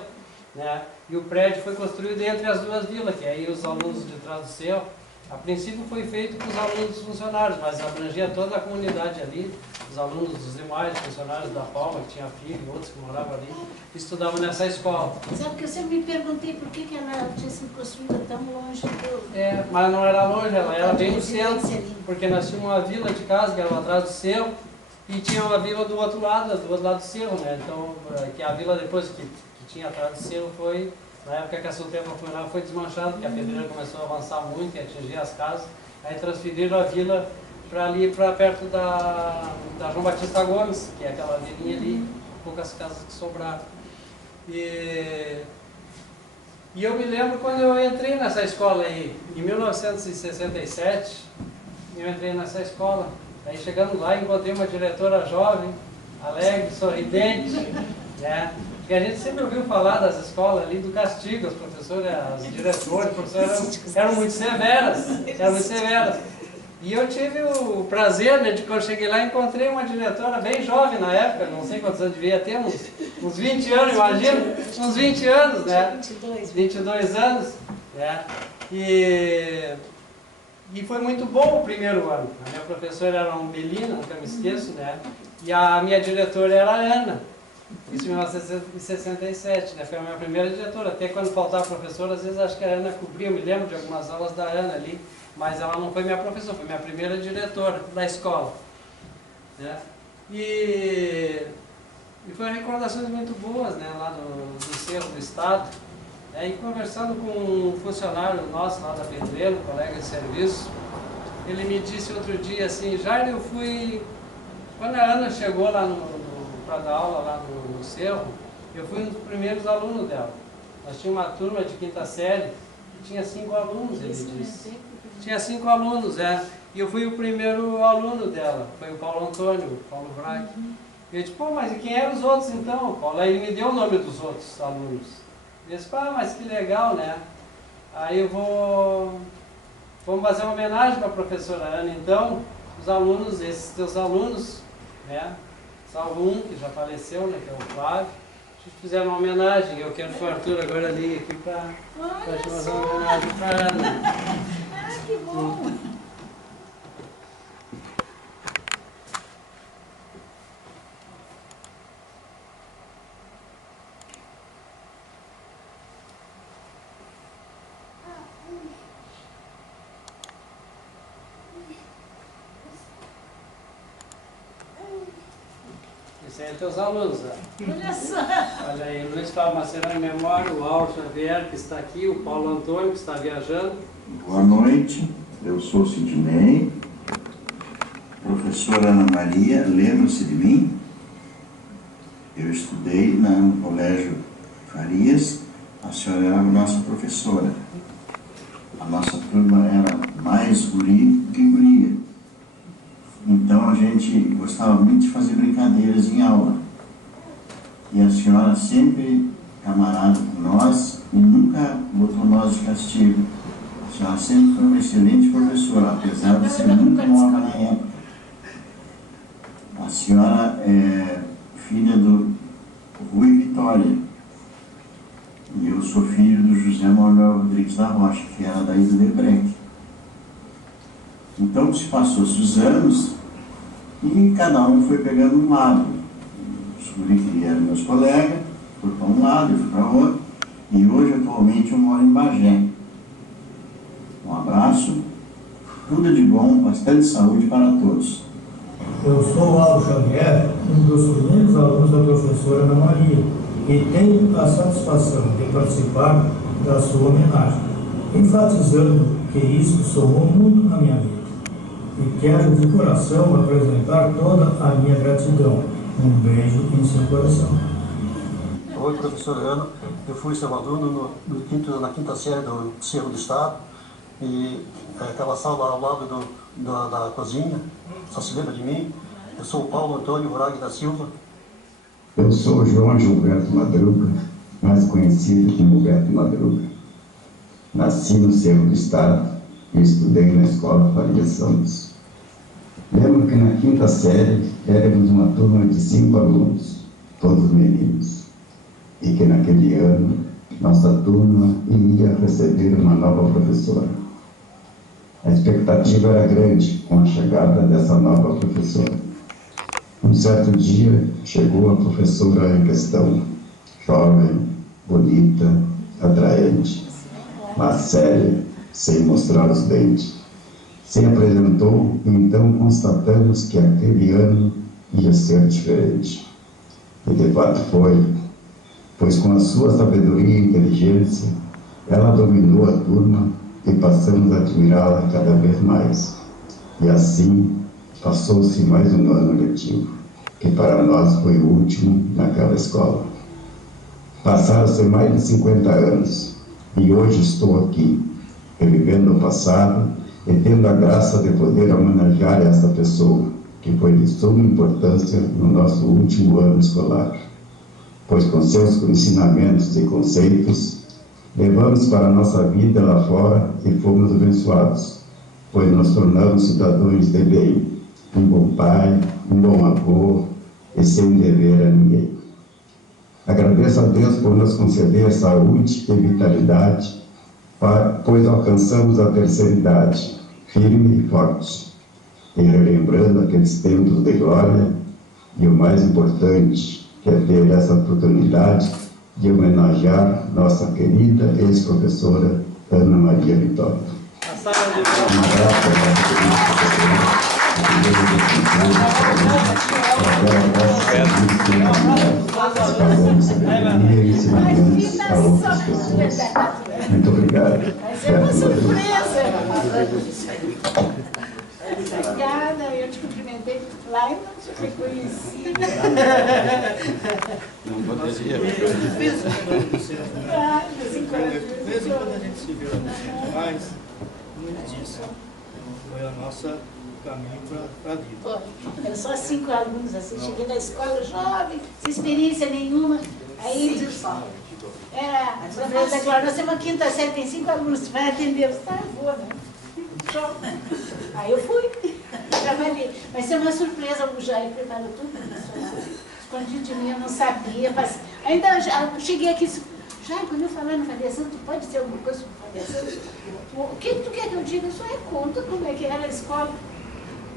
né? E o prédio foi construído entre as duas vilas, que aí os alunos de Trás do Cerro, a princípio foi feito para os alunos funcionários, mas abrangia toda a comunidade ali, os alunos dos demais funcionários da Palma, que tinha filho e outros que moravam ali, estudavam nessa escola. Sabe que eu sempre me perguntei por que ela tinha sido construída tão longe do... Mas não era longe, ela era bem no centro, porque nós tínhamos uma vila de casa, que era Atrás do Cerro, e tinha uma vila do outro lado do cerro, né? Então, que a vila depois que tinha Atrás do Cerro foi... Na época que a Sultema foi lá, foi desmanchado, porque a pedreira começou a avançar muito e atingir as casas. Aí transferiram a vila para ali, para perto da João Batista Gomes, que é aquela vilinha ali, poucas casas que sobraram. E eu me lembro quando eu entrei nessa escola aí, em 1967, eu entrei nessa escola. Aí chegando lá, encontrei uma diretora jovem, alegre, sorridente, né? Porque a gente sempre ouviu falar das escolas ali do castigo, as professoras, as diretores, professores eram muito severas, E eu tive o prazer, né, de quando cheguei lá, encontrei uma diretora bem jovem na época, não sei quantos anos devia ter, uns 20 anos, imagino, uns 20 anos, né? 22 anos, né? E foi muito bom o primeiro ano. A minha professora era uma Melina, nunca me esqueço, né? E a minha diretora era a Ana. Isso em 1967, né? Foi a minha primeira diretora. Até quando faltava professora, às vezes acho que a Ana cobria, eu me lembro de algumas aulas da Ana ali, mas ela não foi minha professora, foi minha primeira diretora da escola, né? E foram recordações muito boas, né? Lá do Cerro do Estado. E conversando com um funcionário nosso lá da Pedreira, um colega de serviço, ele me disse outro dia assim: Jair, eu fui... Quando a Ana chegou lá para dar aula lá no Cerro, eu fui um dos primeiros alunos dela. Nós tínhamos uma turma de quinta série que tinha 5 alunos, ele disse. Tinha 5 alunos, e eu fui o primeiro aluno dela, foi o Paulo Antônio, o Paulo Vrac. Eu disse: pô, mas e quem eram os outros então, Paulo? Aí ele me deu o nome dos outros alunos. Eu disse: pá, mas que legal, né? Aí vamos fazer uma homenagem para a professora Ana, então, os alunos, esses teus alunos, né? Salvo um que já faleceu, né? Que é o Flávio. Fizeram uma homenagem. Eu quero que o Arthur agora ligue aqui para fazer uma homenagem para a Ana. Ah, que bom! Esse aí é teus alunos, né? Olha só! Olha aí, Luiz Fábio Macerão em memória, o Aldo Xavier, que está aqui, o Paulo Antônio, que está viajando. Boa noite, eu sou Sidney, professora Ana Maria, lembra-se de mim? Eu estudei no Colégio Farias, a senhora era a nossa professora. A nossa turma era mais guri que guria. Então a gente gostava muito de fazer brincadeiras em aula. E a senhora sempre camarada com nós e nunca botou nós de castigo. A senhora sempre foi uma excelente professora, apesar de ser muito nova na época. A senhora é filha do Rui Vitória. E eu sou filho do José Manuel Rodrigues da Rocha, que era daí do Debreque. Então se passou-se os anos e cada um foi pegando um lado. Descobri que eram meus colegas, fui para um lado, eu fui para outro, e hoje atualmente eu moro em Bagé. Um abraço, tudo de bom, bastante saúde para todos. Eu sou o Aldo Xavier, um dos primeiros alunos da professora Ana Maria, e tenho a satisfação de participar da sua homenagem, enfatizando que isso somou muito na minha vida. E quero de coração apresentar toda a minha gratidão. Um beijo em seu coração. Oi, professora Ana. Eu fui seu aluno na quinta série do Cerro do Estado. E aquela sala ao lado da cozinha, só se lembra de mim. Eu sou o Paulo Antônio Vrac da Silva. Eu sou o João Gilberto Madruga, mais conhecido como Beto Madruga. Nasci no Cerro do Estado e estudei na Escola Faria Santos. Lembro que na quinta série éramos uma turma de 5 alunos, todos meninos, e que naquele ano nossa turma iria receber uma nova professora. A expectativa era grande com a chegada dessa nova professora. Um certo dia chegou a professora em questão, jovem, bonita, atraente, mas séria, sem mostrar os dentes. Se apresentou e então constatamos que aquele ano ia ser diferente. E de fato foi, pois com a sua sabedoria e inteligência, ela dominou a turma e passamos a admirá-la cada vez mais. E assim, passou-se mais um ano letivo, que para nós foi o último naquela escola. Passaram-se mais de 50 anos, e hoje estou aqui, revivendo o passado e tendo a graça de poder homenagear essa pessoa, que foi de suma importância no nosso último ano escolar. pois com seus ensinamentos e conceitos levamos para a nossa vida lá fora e fomos abençoados, pois nos tornamos cidadãos de bem, um bom pai, um bom avô e sem dever a ninguém. Agradeço a Deus por nos conceder saúde e vitalidade, pois alcançamos a terceira idade, firme e forte, e relembrando aqueles tempos de glória, e o mais importante, que é ter essa oportunidade de homenagear nossa querida ex-professora Ana Maria Vitória. Muito obrigado. Mas é uma surpresa. Obrigada, eu te cumprimentei lá e não te reconheci. Não poderia. De vez em quando a gente se vê, mas, como ele disse, foi a nossa caminho para a vida. Eram só 5 alunos, assim, cheguei na escola jovem, sem experiência nenhuma. Aí era, professora Glória, nós temos uma quinta série, tem 5 alunos, você vai atender? Eu vou, né? Aí eu fui, trabalhei. Vai ser uma surpresa, o Jair preparou tudo isso. Escondido de mim, eu não sabia. Ainda eu cheguei aqui, Jair, quando eu falar no Faliação, tu pode ter alguma coisa sobre Faliação? O que tu quer que eu diga? Eu só conta como é que era a escola.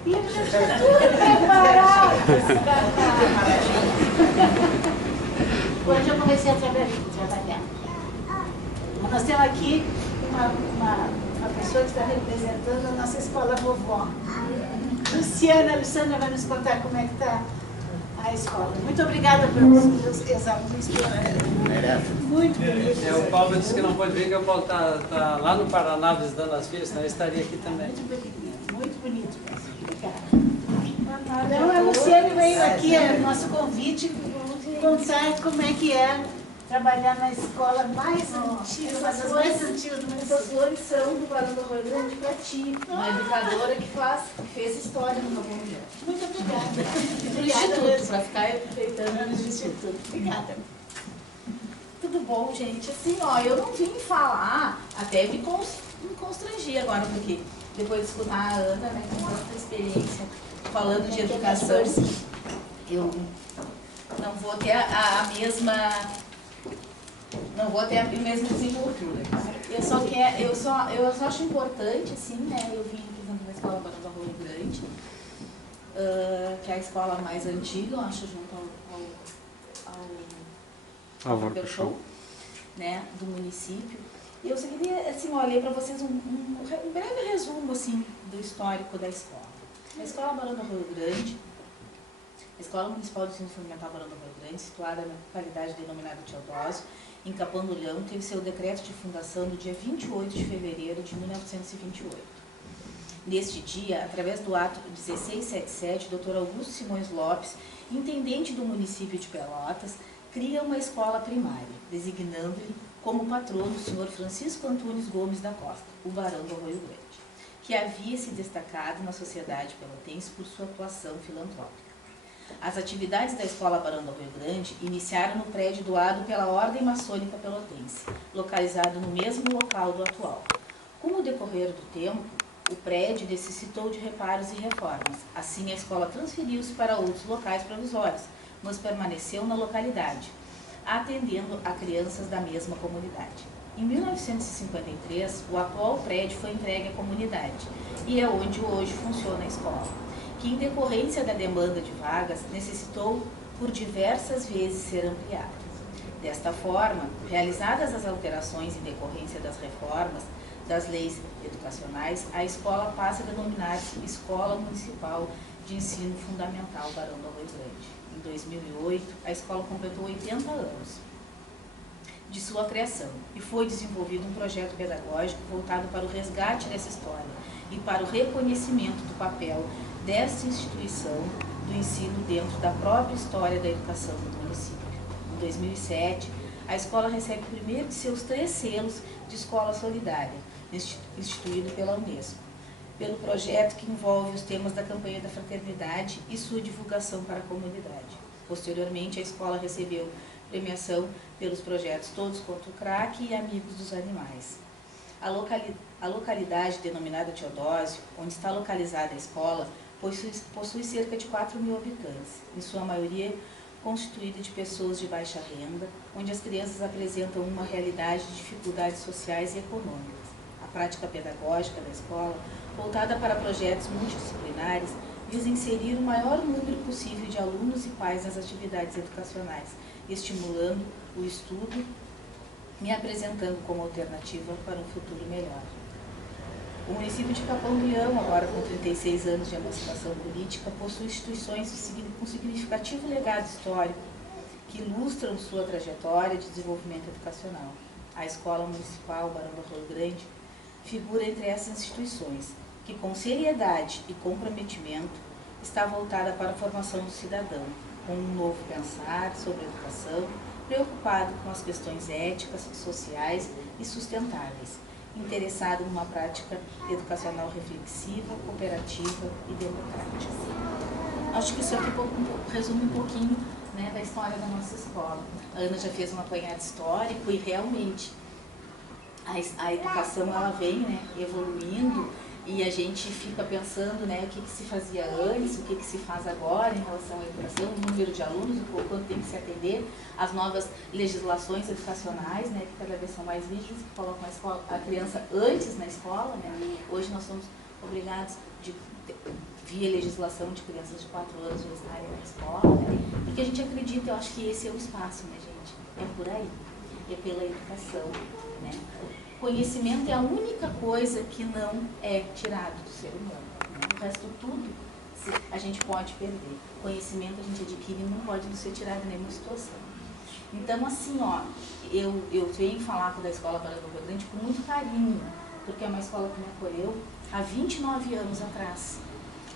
E eu já tinha tudo preparado. Quando eu comecei a trabalhar. Nós temos aqui uma pessoa que está representando a nossa escola vovó. Luciana vai nos contar como é que está a escola. Muito obrigada pelos meus ex-alunos. Muito bonito. O Paulo disse que não pode vir, que o Paulo está lá no Paraná visitando as filhas, senão eu estaria aqui também. Muito bonito. Obrigada. Então, a Luciana veio aqui, o nosso convite, contar como é que é trabalhar na escola mais antiga, uma das mais antigas do mundo. Essas flores são do Barão do Rio Grande para ti, uma educadora que fez história no Novo Mulher. Muito obrigada. No Instituto, para ficar enfeitando no Instituto. Obrigada. Tudo bom, gente? Assim, ó, eu não vim falar, até me constrangi agora, porque depois de escutar a Ana, né, com tanta experiência, falando de educação, eu não vou ter a mesma... Não vou ter o mesmo desenvoltura. Eu só acho importante, assim, né? Eu vim, por exemplo, na escola Barão do Rio Grande, que é a escola mais antiga, eu acho, junto ao show, né, do município. E eu só queria, assim, olhei para vocês um breve resumo, assim, do histórico da escola. A escola Barão do Rio Grande, a Escola Municipal de Ensino Fundamental Barão do Rio Grande, situada na localidade denominada Teodósio, em Capão-do-Leão, teve seu decreto de fundação no dia 28 de fevereiro de 1928. Neste dia, através do ato 1677, Dr. Augusto Simões Lopes, intendente do município de Pelotas, cria uma escola primária, designando-lhe como patrono o Sr. Francisco Antunes Gomes da Costa, o Barão do Rio Grande, que havia se destacado na sociedade pelotense por sua atuação filantrópica. As atividades da Escola Barão do Rio Grande iniciaram no prédio doado pela Ordem Maçônica Pelotense, localizado no mesmo local do atual. Com o decorrer do tempo, o prédio necessitou de reparos e reformas. Assim, a escola transferiu-se para outros locais provisórios, mas permaneceu na localidade, atendendo a crianças da mesma comunidade. Em 1953, o atual prédio foi entregue à comunidade e é onde hoje funciona a escola, que em decorrência da demanda de vagas necessitou por diversas vezes ser ampliada. Desta forma, realizadas as alterações em decorrência das reformas das leis educacionais, a escola passa a denominar-se Escola Municipal de Ensino Fundamental Barão do Rio Grande. Em 2008, a escola completou 80 anos de sua criação e foi desenvolvido um projeto pedagógico voltado para o resgate dessa história e para o reconhecimento do papel desta instituição do ensino dentro da própria história da educação do município. Em 2007, a escola recebe o primeiro de seus 3 selos de escola solidária, instituído pela Unesco, pelo projeto que envolve os temas da campanha da fraternidade e sua divulgação para a comunidade. Posteriormente, a escola recebeu premiação pelos projetos Todos contra o Crack e Amigos dos Animais. A localidade denominada Teodósio, onde está localizada a escola, possui cerca de 4.000 habitantes, em sua maioria constituída de pessoas de baixa renda, onde as crianças apresentam uma realidade de dificuldades sociais e econômicas. A prática pedagógica da escola, voltada para projetos multidisciplinares, visa inserir o maior número possível de alunos e pais nas atividades educacionais, estimulando o estudo e apresentando como alternativa para um futuro melhor. O município de Capão do Leão, agora com 36 anos de emancipação política, possui instituições com significativo legado histórico que ilustram sua trajetória de desenvolvimento educacional. A Escola Municipal Barão do Rio Grande figura entre essas instituições, que com seriedade e comprometimento está voltada para a formação do cidadão, com um novo pensar sobre a educação, preocupado com as questões éticas, sociais e sustentáveis, interessado numa prática educacional reflexiva, cooperativa e democrática. Acho que isso aqui resume um pouquinho, né, da história da nossa escola. A Ana já fez um apanhado histórico e realmente a educação ela vem, né, evoluindo, e a gente fica pensando, né, o que se fazia antes, o que se faz agora em relação à educação, o número de alunos, o quanto tem que se atender, as novas legislações educacionais, né, que cada vez são mais rígidas, que colocam a criança antes na escola, né. Hoje nós somos obrigados, via legislação, de crianças de 4 anos já estarem na escola, né, porque a gente acredita, eu acho que esse é o espaço, né, gente, é por aí, é pela educação, né. Conhecimento é a única coisa que não é tirado do ser humano, né? O resto tudo a gente pode perder. Conhecimento a gente adquire e não pode ser tirado em nenhuma situação. Então, assim, ó, eu venho falar da Escola Barão do Rio Grande com muito carinho, porque é uma escola que me acolheu há 29 anos atrás.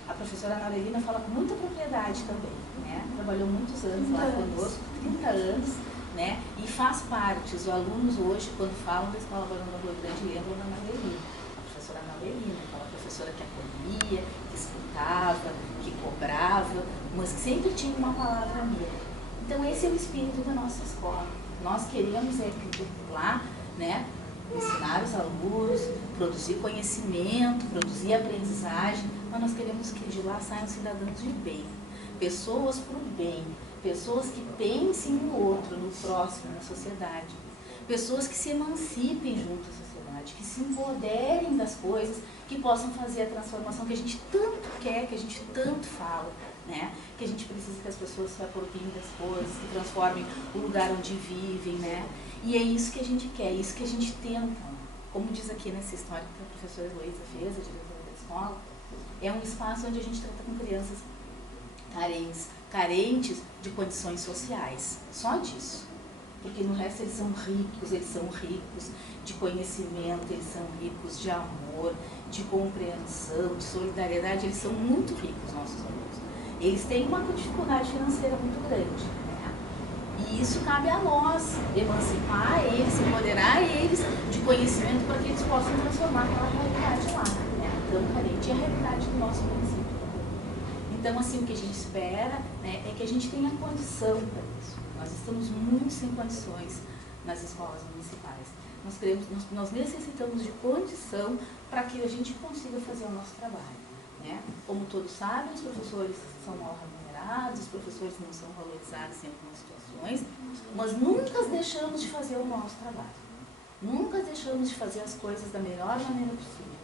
A professora Ana Aurelina fala com muita propriedade também, né? Trabalhou muitos anos lá conosco, 30 anos, né? E faz parte. Os alunos hoje, quando falam da Escola Barão do Rio Grande, lembram da Ana Aurelina, a professora Ana Aurelina, aquela professora que acolhia, que escutava, que cobrava, mas que sempre tinha uma palavra amiga. Então esse é o espírito da nossa escola. Nós queremos lá, né, ensinar os alunos, produzir conhecimento, produzir aprendizagem, mas nós queremos que de lá saiam cidadãos de bem, pessoas para o bem, pessoas que pensem no outro, no próximo, na sociedade. Pessoas que se emancipem junto à sociedade, que se empoderem das coisas, que possam fazer a transformação que a gente tanto quer, que a gente tanto fala, né? Que a gente precisa que as pessoas se apropriem das coisas, que transformem o lugar onde vivem, né? E é isso que a gente quer, é isso que a gente tenta. Como diz aqui nessa história que a professora Heloísa fez, a diretora da escola, é um espaço onde a gente trata com crianças carentes de condições sociais, só disso, porque no resto eles são ricos de conhecimento, eles são ricos de amor, de compreensão, de solidariedade, eles são muito ricos, nossos alunos. Eles têm uma dificuldade financeira muito grande, né? E isso cabe a nós, emancipar eles, empoderar eles de conhecimento para que eles possam transformar aquela realidade lá, né? Tão carente, e a realidade do nosso município. Então, assim, o que a gente espera, né, é que a gente tenha condição para isso. Nós estamos muito sem condições nas escolas municipais. Nós necessitamos de condição para que a gente consiga fazer o nosso trabalho, né? Como todos sabem, os professores são mal remunerados, os professores não são valorizados em algumas situações, mas nunca deixamos de fazer o nosso trabalho. Nunca deixamos de fazer as coisas da melhor maneira possível.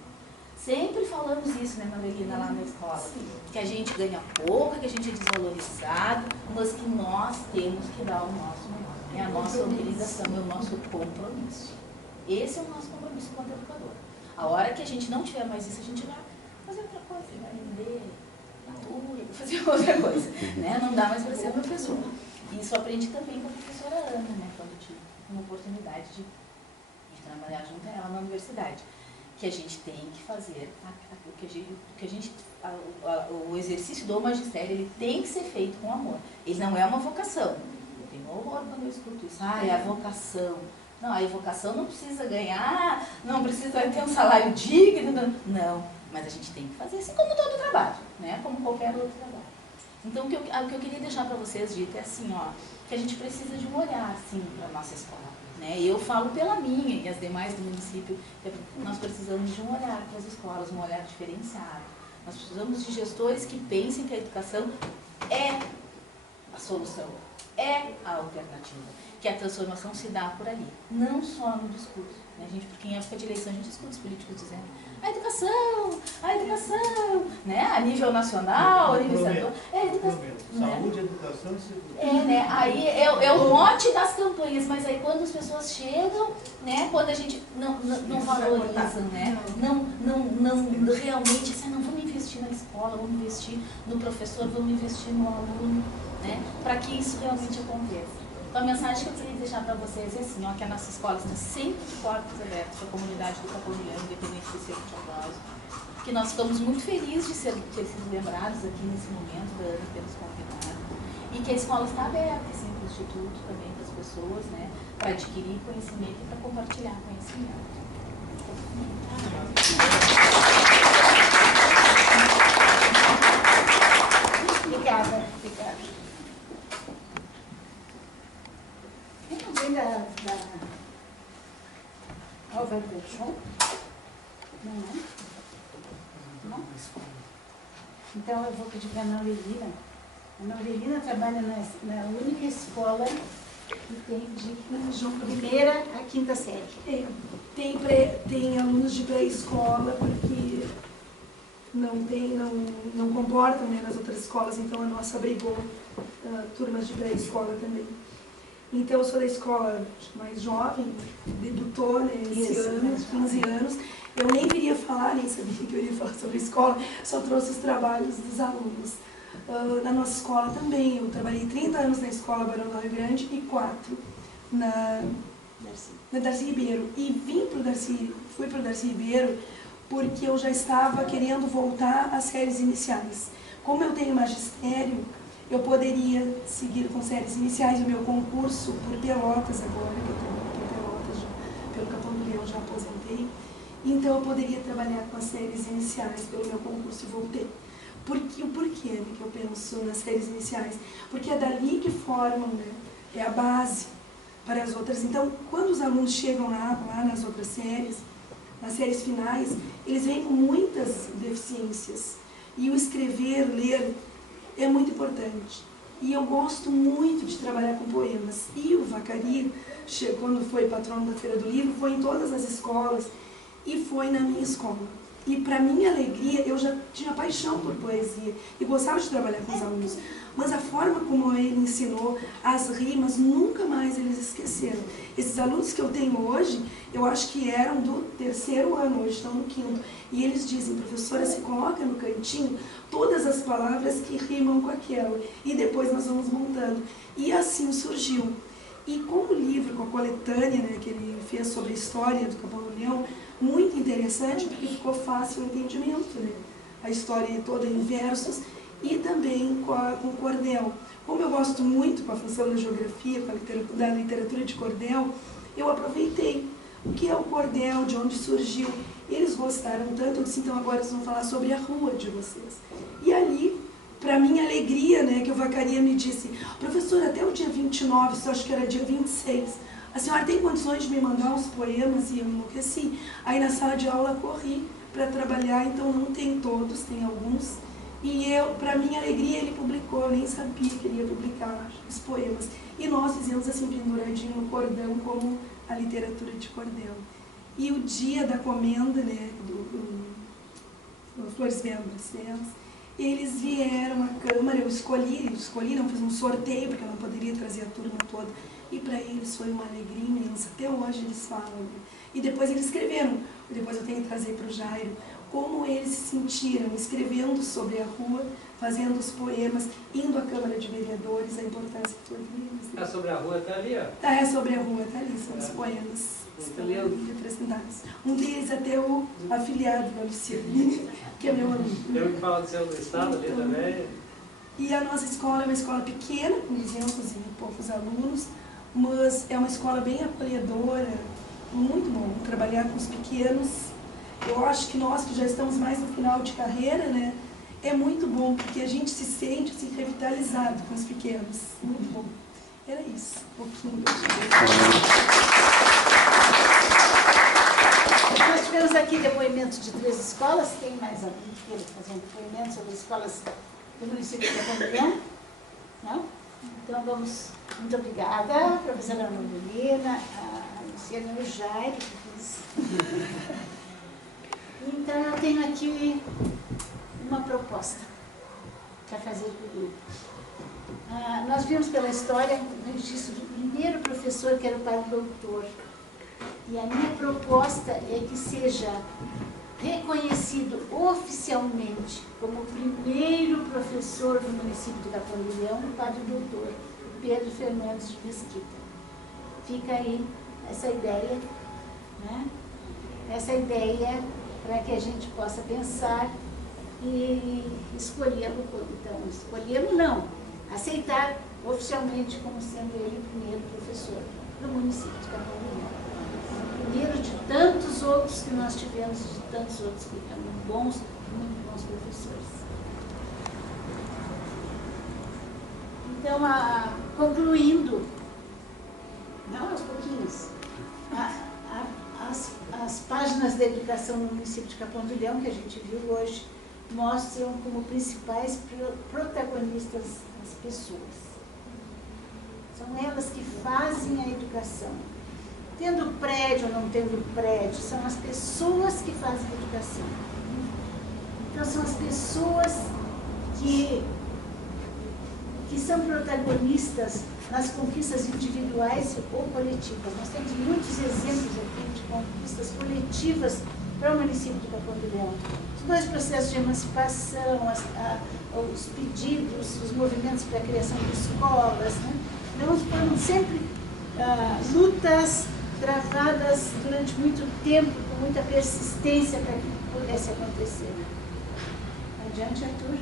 Sempre falamos isso, né, Marilina, lá na escola, que a gente ganha pouco, que a gente é desvalorizado, mas que nós temos que dar o nosso melhor. É a nossa obrigação, é o nosso compromisso. Esse é o nosso compromisso como educador. A hora que a gente não tiver mais isso, a gente vai fazer outra coisa, vai vender na rua, fazer outra coisa, né? Não dá mais para ser professor. E isso aprendi também com a professora Ana, né, quando tive uma oportunidade de trabalhar junto a ela na universidade. Que a gente tem que fazer, o exercício do magistério, ele tem que ser feito com amor. Ele não é uma vocação. Eu tenho horror quando eu escuto isso. Ah, é a vocação. Não, a vocação não precisa ganhar, não precisa ter um salário digno. Não, mas a gente tem que fazer assim como todo trabalho, né? Como qualquer outro trabalho. Então, o que eu queria deixar para vocês dito é assim, ó, que a gente precisa de um olhar, sim, para a nossa escola. Né? Eu falo pela minha e as demais do município, nós precisamos de um olhar para as escolas, um olhar diferenciado. Nós precisamos de gestores que pensem que a educação é a solução, é a alternativa, que a transformação se dá por ali, não só no discurso. Né, gente? Porque em época de eleição a gente escuta os políticos dizendo a educação, né? A nível nacional, a nível estadual, saúde, educação e segurança. Né? Aí é o mote das campanhas, mas aí quando as pessoas chegam, né? Quando a gente não valoriza, né? Não realmente, assim, não vamos investir na escola, vamos investir no professor, vamos investir no aluno, né? Para que isso realmente aconteça. Então a mensagem que eu queria deixar para vocês é assim, ó, que a nossa escola está sempre de portas abertas para a comunidade do Capão Leão, independente de ser de aplauso. Que nós ficamos muito felizes de ter sido lembrados aqui nesse momento, da Ana ter nos convidado. E que a escola está aberta, assim, para o Instituto também, para as pessoas, né, para adquirir conhecimento e para compartilhar conhecimento. Obrigada. Alguém da Alva Peixão? Não? Então eu vou pedir para a Ana Aurelina. A Ana Aurelina trabalha na única escola que tem de primeira a quinta série. Tem alunos de pré-escola, porque não comportam, né, nas outras escolas, então a nossa abrigou turmas de pré-escola também. Então eu sou da escola mais jovem, debutou, né, esse ano, 15 anos. Eu nem queria falar, nem sabia que eu iria falar sobre a escola, só trouxe os trabalhos dos alunos. Na nossa escola também, eu trabalhei 30 anos na escola Barão do Rio Grande e 4 na Darcy Ribeiro. E fui para o Darcy Ribeiro porque eu já estava querendo voltar às séries iniciais. Como eu tenho magistério, eu poderia seguir com séries iniciais. O meu concurso por Pelotas agora, que eu estou aqui em Pelotas, pelo Capão do Leão já aposentei, então eu poderia trabalhar com as séries iniciais pelo meu concurso e voltei. O porquê, né, que eu penso nas séries iniciais? Porque é dali que formam, né, é a base para as outras. Então, quando os alunos chegam lá nas outras séries, nas séries finais, eles vêm com muitas deficiências. E o escrever, ler, é muito importante. E eu gosto muito de trabalhar com poemas. E o Vacari, quando foi patrono da Feira do Livro, foi em todas as escolas e foi na minha escola. E para minha alegria, eu já tinha paixão por poesia e gostava de trabalhar com os alunos. Mas a forma como ele ensinou, as rimas, nunca mais eles esqueceram. Esses alunos que eu tenho hoje, eu acho que eram do 3º ano, hoje estão no 5º. E eles dizem, professora, se coloca no cantinho todas as palavras que rimam com aquela. E depois nós vamos montando. E assim surgiu. E com o livro, com a coletânea, né, que ele fez sobre a história do Capão do Leão, muito interessante, porque ficou fácil o entendimento, né? A história toda em versos e também com o cordel. Como eu gosto muito com a função da geografia, da literatura de cordel, eu aproveitei o que é o cordel, de onde surgiu. Eles gostaram tanto, eu disse, então agora vocês vão falar sobre a rua de vocês. E ali, para minha alegria, né, que o Vacaria me disse, professora, até o dia 29, só acho que era dia 26, a senhora tem condições de me mandar uns poemas? E eu enlouqueci. Aí na sala de aula corri para trabalhar, então não tem todos, tem alguns. E eu, para minha alegria, ele publicou, eu nem sabia que ele ia publicar os poemas. E nós fizemos assim, penduradinho no cordão, como a literatura de cordel. E o dia da comenda, né, do Flores Bem Abracelas, eles vieram à Câmara, eu escolhi, não fiz um sorteio, porque eu não poderia trazer a turma toda. E para eles foi uma alegria imensa, até hoje eles falam. E depois eles escreveram, depois eu tenho que trazer para o Jairo, como eles se sentiram escrevendo sobre a rua, fazendo os poemas, indo à Câmara de Vereadores, a importância que foi deles. É sobre a rua, está ali, ó. Tá, é sobre a rua, está ali, são os poemas representados. Um deles até o afiliado da Luciane, que é meu amigo. Eu que falo do céu do Estado ali também. E a nossa escola é uma escola pequena, com 200 e poucos alunos, mas é uma escola bem acolhedora, muito bom trabalhar com os pequenos. Eu acho que nós que já estamos mais no final de carreira, né, é muito bom, porque a gente se sente assim, revitalizado com os pequenos, muito bom. Era isso, um pouquinho. Nós tivemos aqui depoimentos de 3 escolas. Tem mais alguém que queira fazer um depoimento sobre escolas do município de Capão do Leão? Não? Então vamos. Muito obrigada, professora Ana Molina, a Luciana e o Jair. Então eu tenho aqui uma proposta para fazer para o grupo. Nós vimos pela história o registro do primeiro professor, que era o padre doutor. E a minha proposta é que seja reconhecido oficialmente como o primeiro professor do município de Capão do Leão, o padre doutor Pedro Fernandes de Mesquita. Fica aí essa ideia, né? Essa ideia para que a gente possa pensar e escolhê-lo, então, escolhê-lo não, aceitar oficialmente como sendo ele o primeiro professor do município de Capão do Leão. O primeiro de tantos outros que nós tivemos, de tantos outros que eram bons, muito bons professores. Então, concluindo, não aos pouquinhos, as páginas da educação no município de Capão do Leão, que a gente viu hoje, mostram como principais protagonistas as pessoas. São elas que fazem a educação. Tendo prédio ou não tendo prédio, são as pessoas que fazem a educação. Então, são as pessoas que são protagonistas nas conquistas individuais ou coletivas. Nós temos muitos exemplos aqui de conquistas coletivas para o município de Capão do Leão. Os 2 processos de emancipação, os pedidos, os movimentos para a criação de escolas, né? Então, foram sempre lutas travadas durante muito tempo, com muita persistência para que pudesse acontecer. Adiante, Arthur.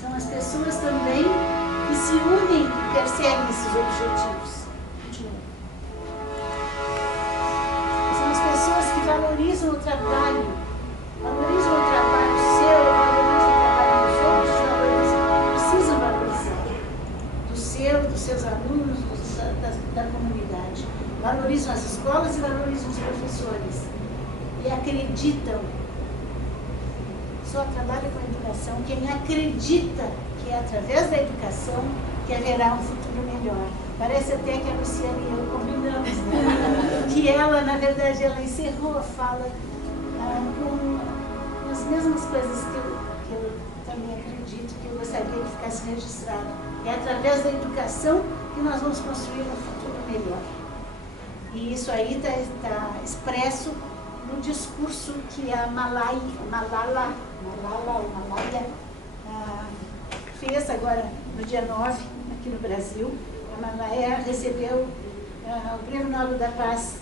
São as pessoas também que se unem e perseguem esses objetivos. Continua. São as pessoas que valorizam o trabalho, valorizam o trabalho seu, valorizam o trabalho dos outros, precisam valorizar. Do seu, dos seus alunos, da comunidade. Valorizam as escolas e valorizam os professores. E acreditam. Só trabalha com a educação quem acredita que é através da educação que haverá um futuro melhor. Parece até que a Luciana e eu combinamos, né? Que ela, na verdade, ela encerrou a fala com as mesmas coisas que eu também acredito, que eu gostaria que ficasse registrado. É através da educação que nós vamos construir um futuro melhor. E isso aí está expresso no discurso que a Malala fez agora no dia 9, aqui no Brasil. A Malala recebeu o Prêmio Nobel da Paz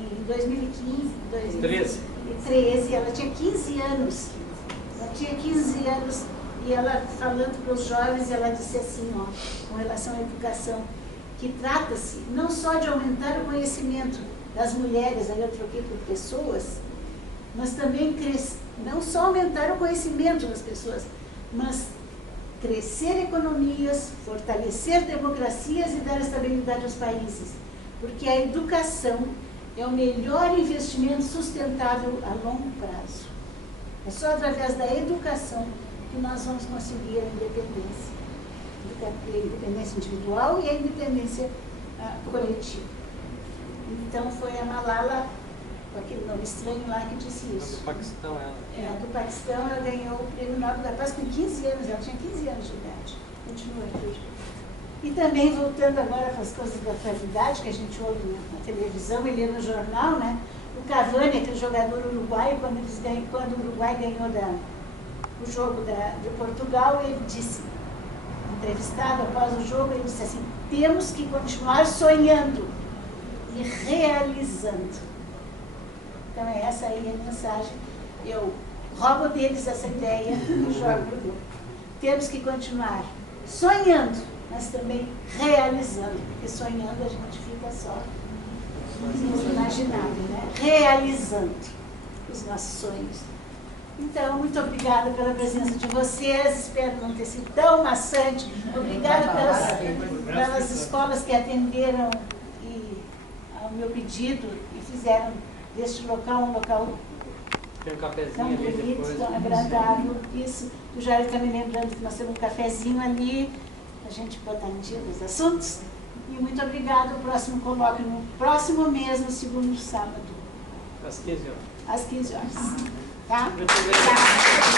em 2013. Ela tinha 15 anos. Ela tinha 15 anos e ela, falando para os jovens, ela disse assim, ó, com relação à educação, que trata-se não só de aumentar o conhecimento das mulheres, aí eu troquei por pessoas, mas também não só aumentar o conhecimento das pessoas, mas crescer economias, fortalecer democracias e dar estabilidade aos países. Porque a educação é o melhor investimento sustentável a longo prazo. É só através da educação que nós vamos conseguir a independência. A independência individual e a independência coletiva. Então foi a Malala, com aquele nome estranho lá, que disse isso. Do Paquistão, ela. Do Paquistão, ela ganhou o Prêmio Nobel da Paz com 15 anos, ela tinha 15 anos de idade. Continua, Arthur. E também, voltando agora para as coisas da atualidade, que a gente ouve na televisão e lê no jornal, né? O Cavani, aquele jogador uruguaio, quando o Uruguai ganhou o jogo de Portugal, ele disse, entrevistado após o jogo, ele disse assim, temos que continuar sonhando e realizando. Então é essa aí a mensagem. Eu roubo deles essa ideia e jogo para o grupo. Temos que continuar sonhando, mas também realizando, porque sonhando a gente fica só no imaginário, né? Realizando os nossos sonhos. Então, muito obrigada pela presença de vocês, espero não ter sido tão maçante. Obrigada pelas escolas que atenderam ao meu pedido e fizeram deste local um local Tem um cafezinho tão ali bonito, depois. tão agradável. Isso, o Jair está me lembrando que nós temos um cafezinho ali, a gente botar em dia os assuntos. E muito obrigada. O próximo colóquio no próximo mês, no segundo sábado. Às 15 horas. Às 15 horas. Tá? Muito obrigado.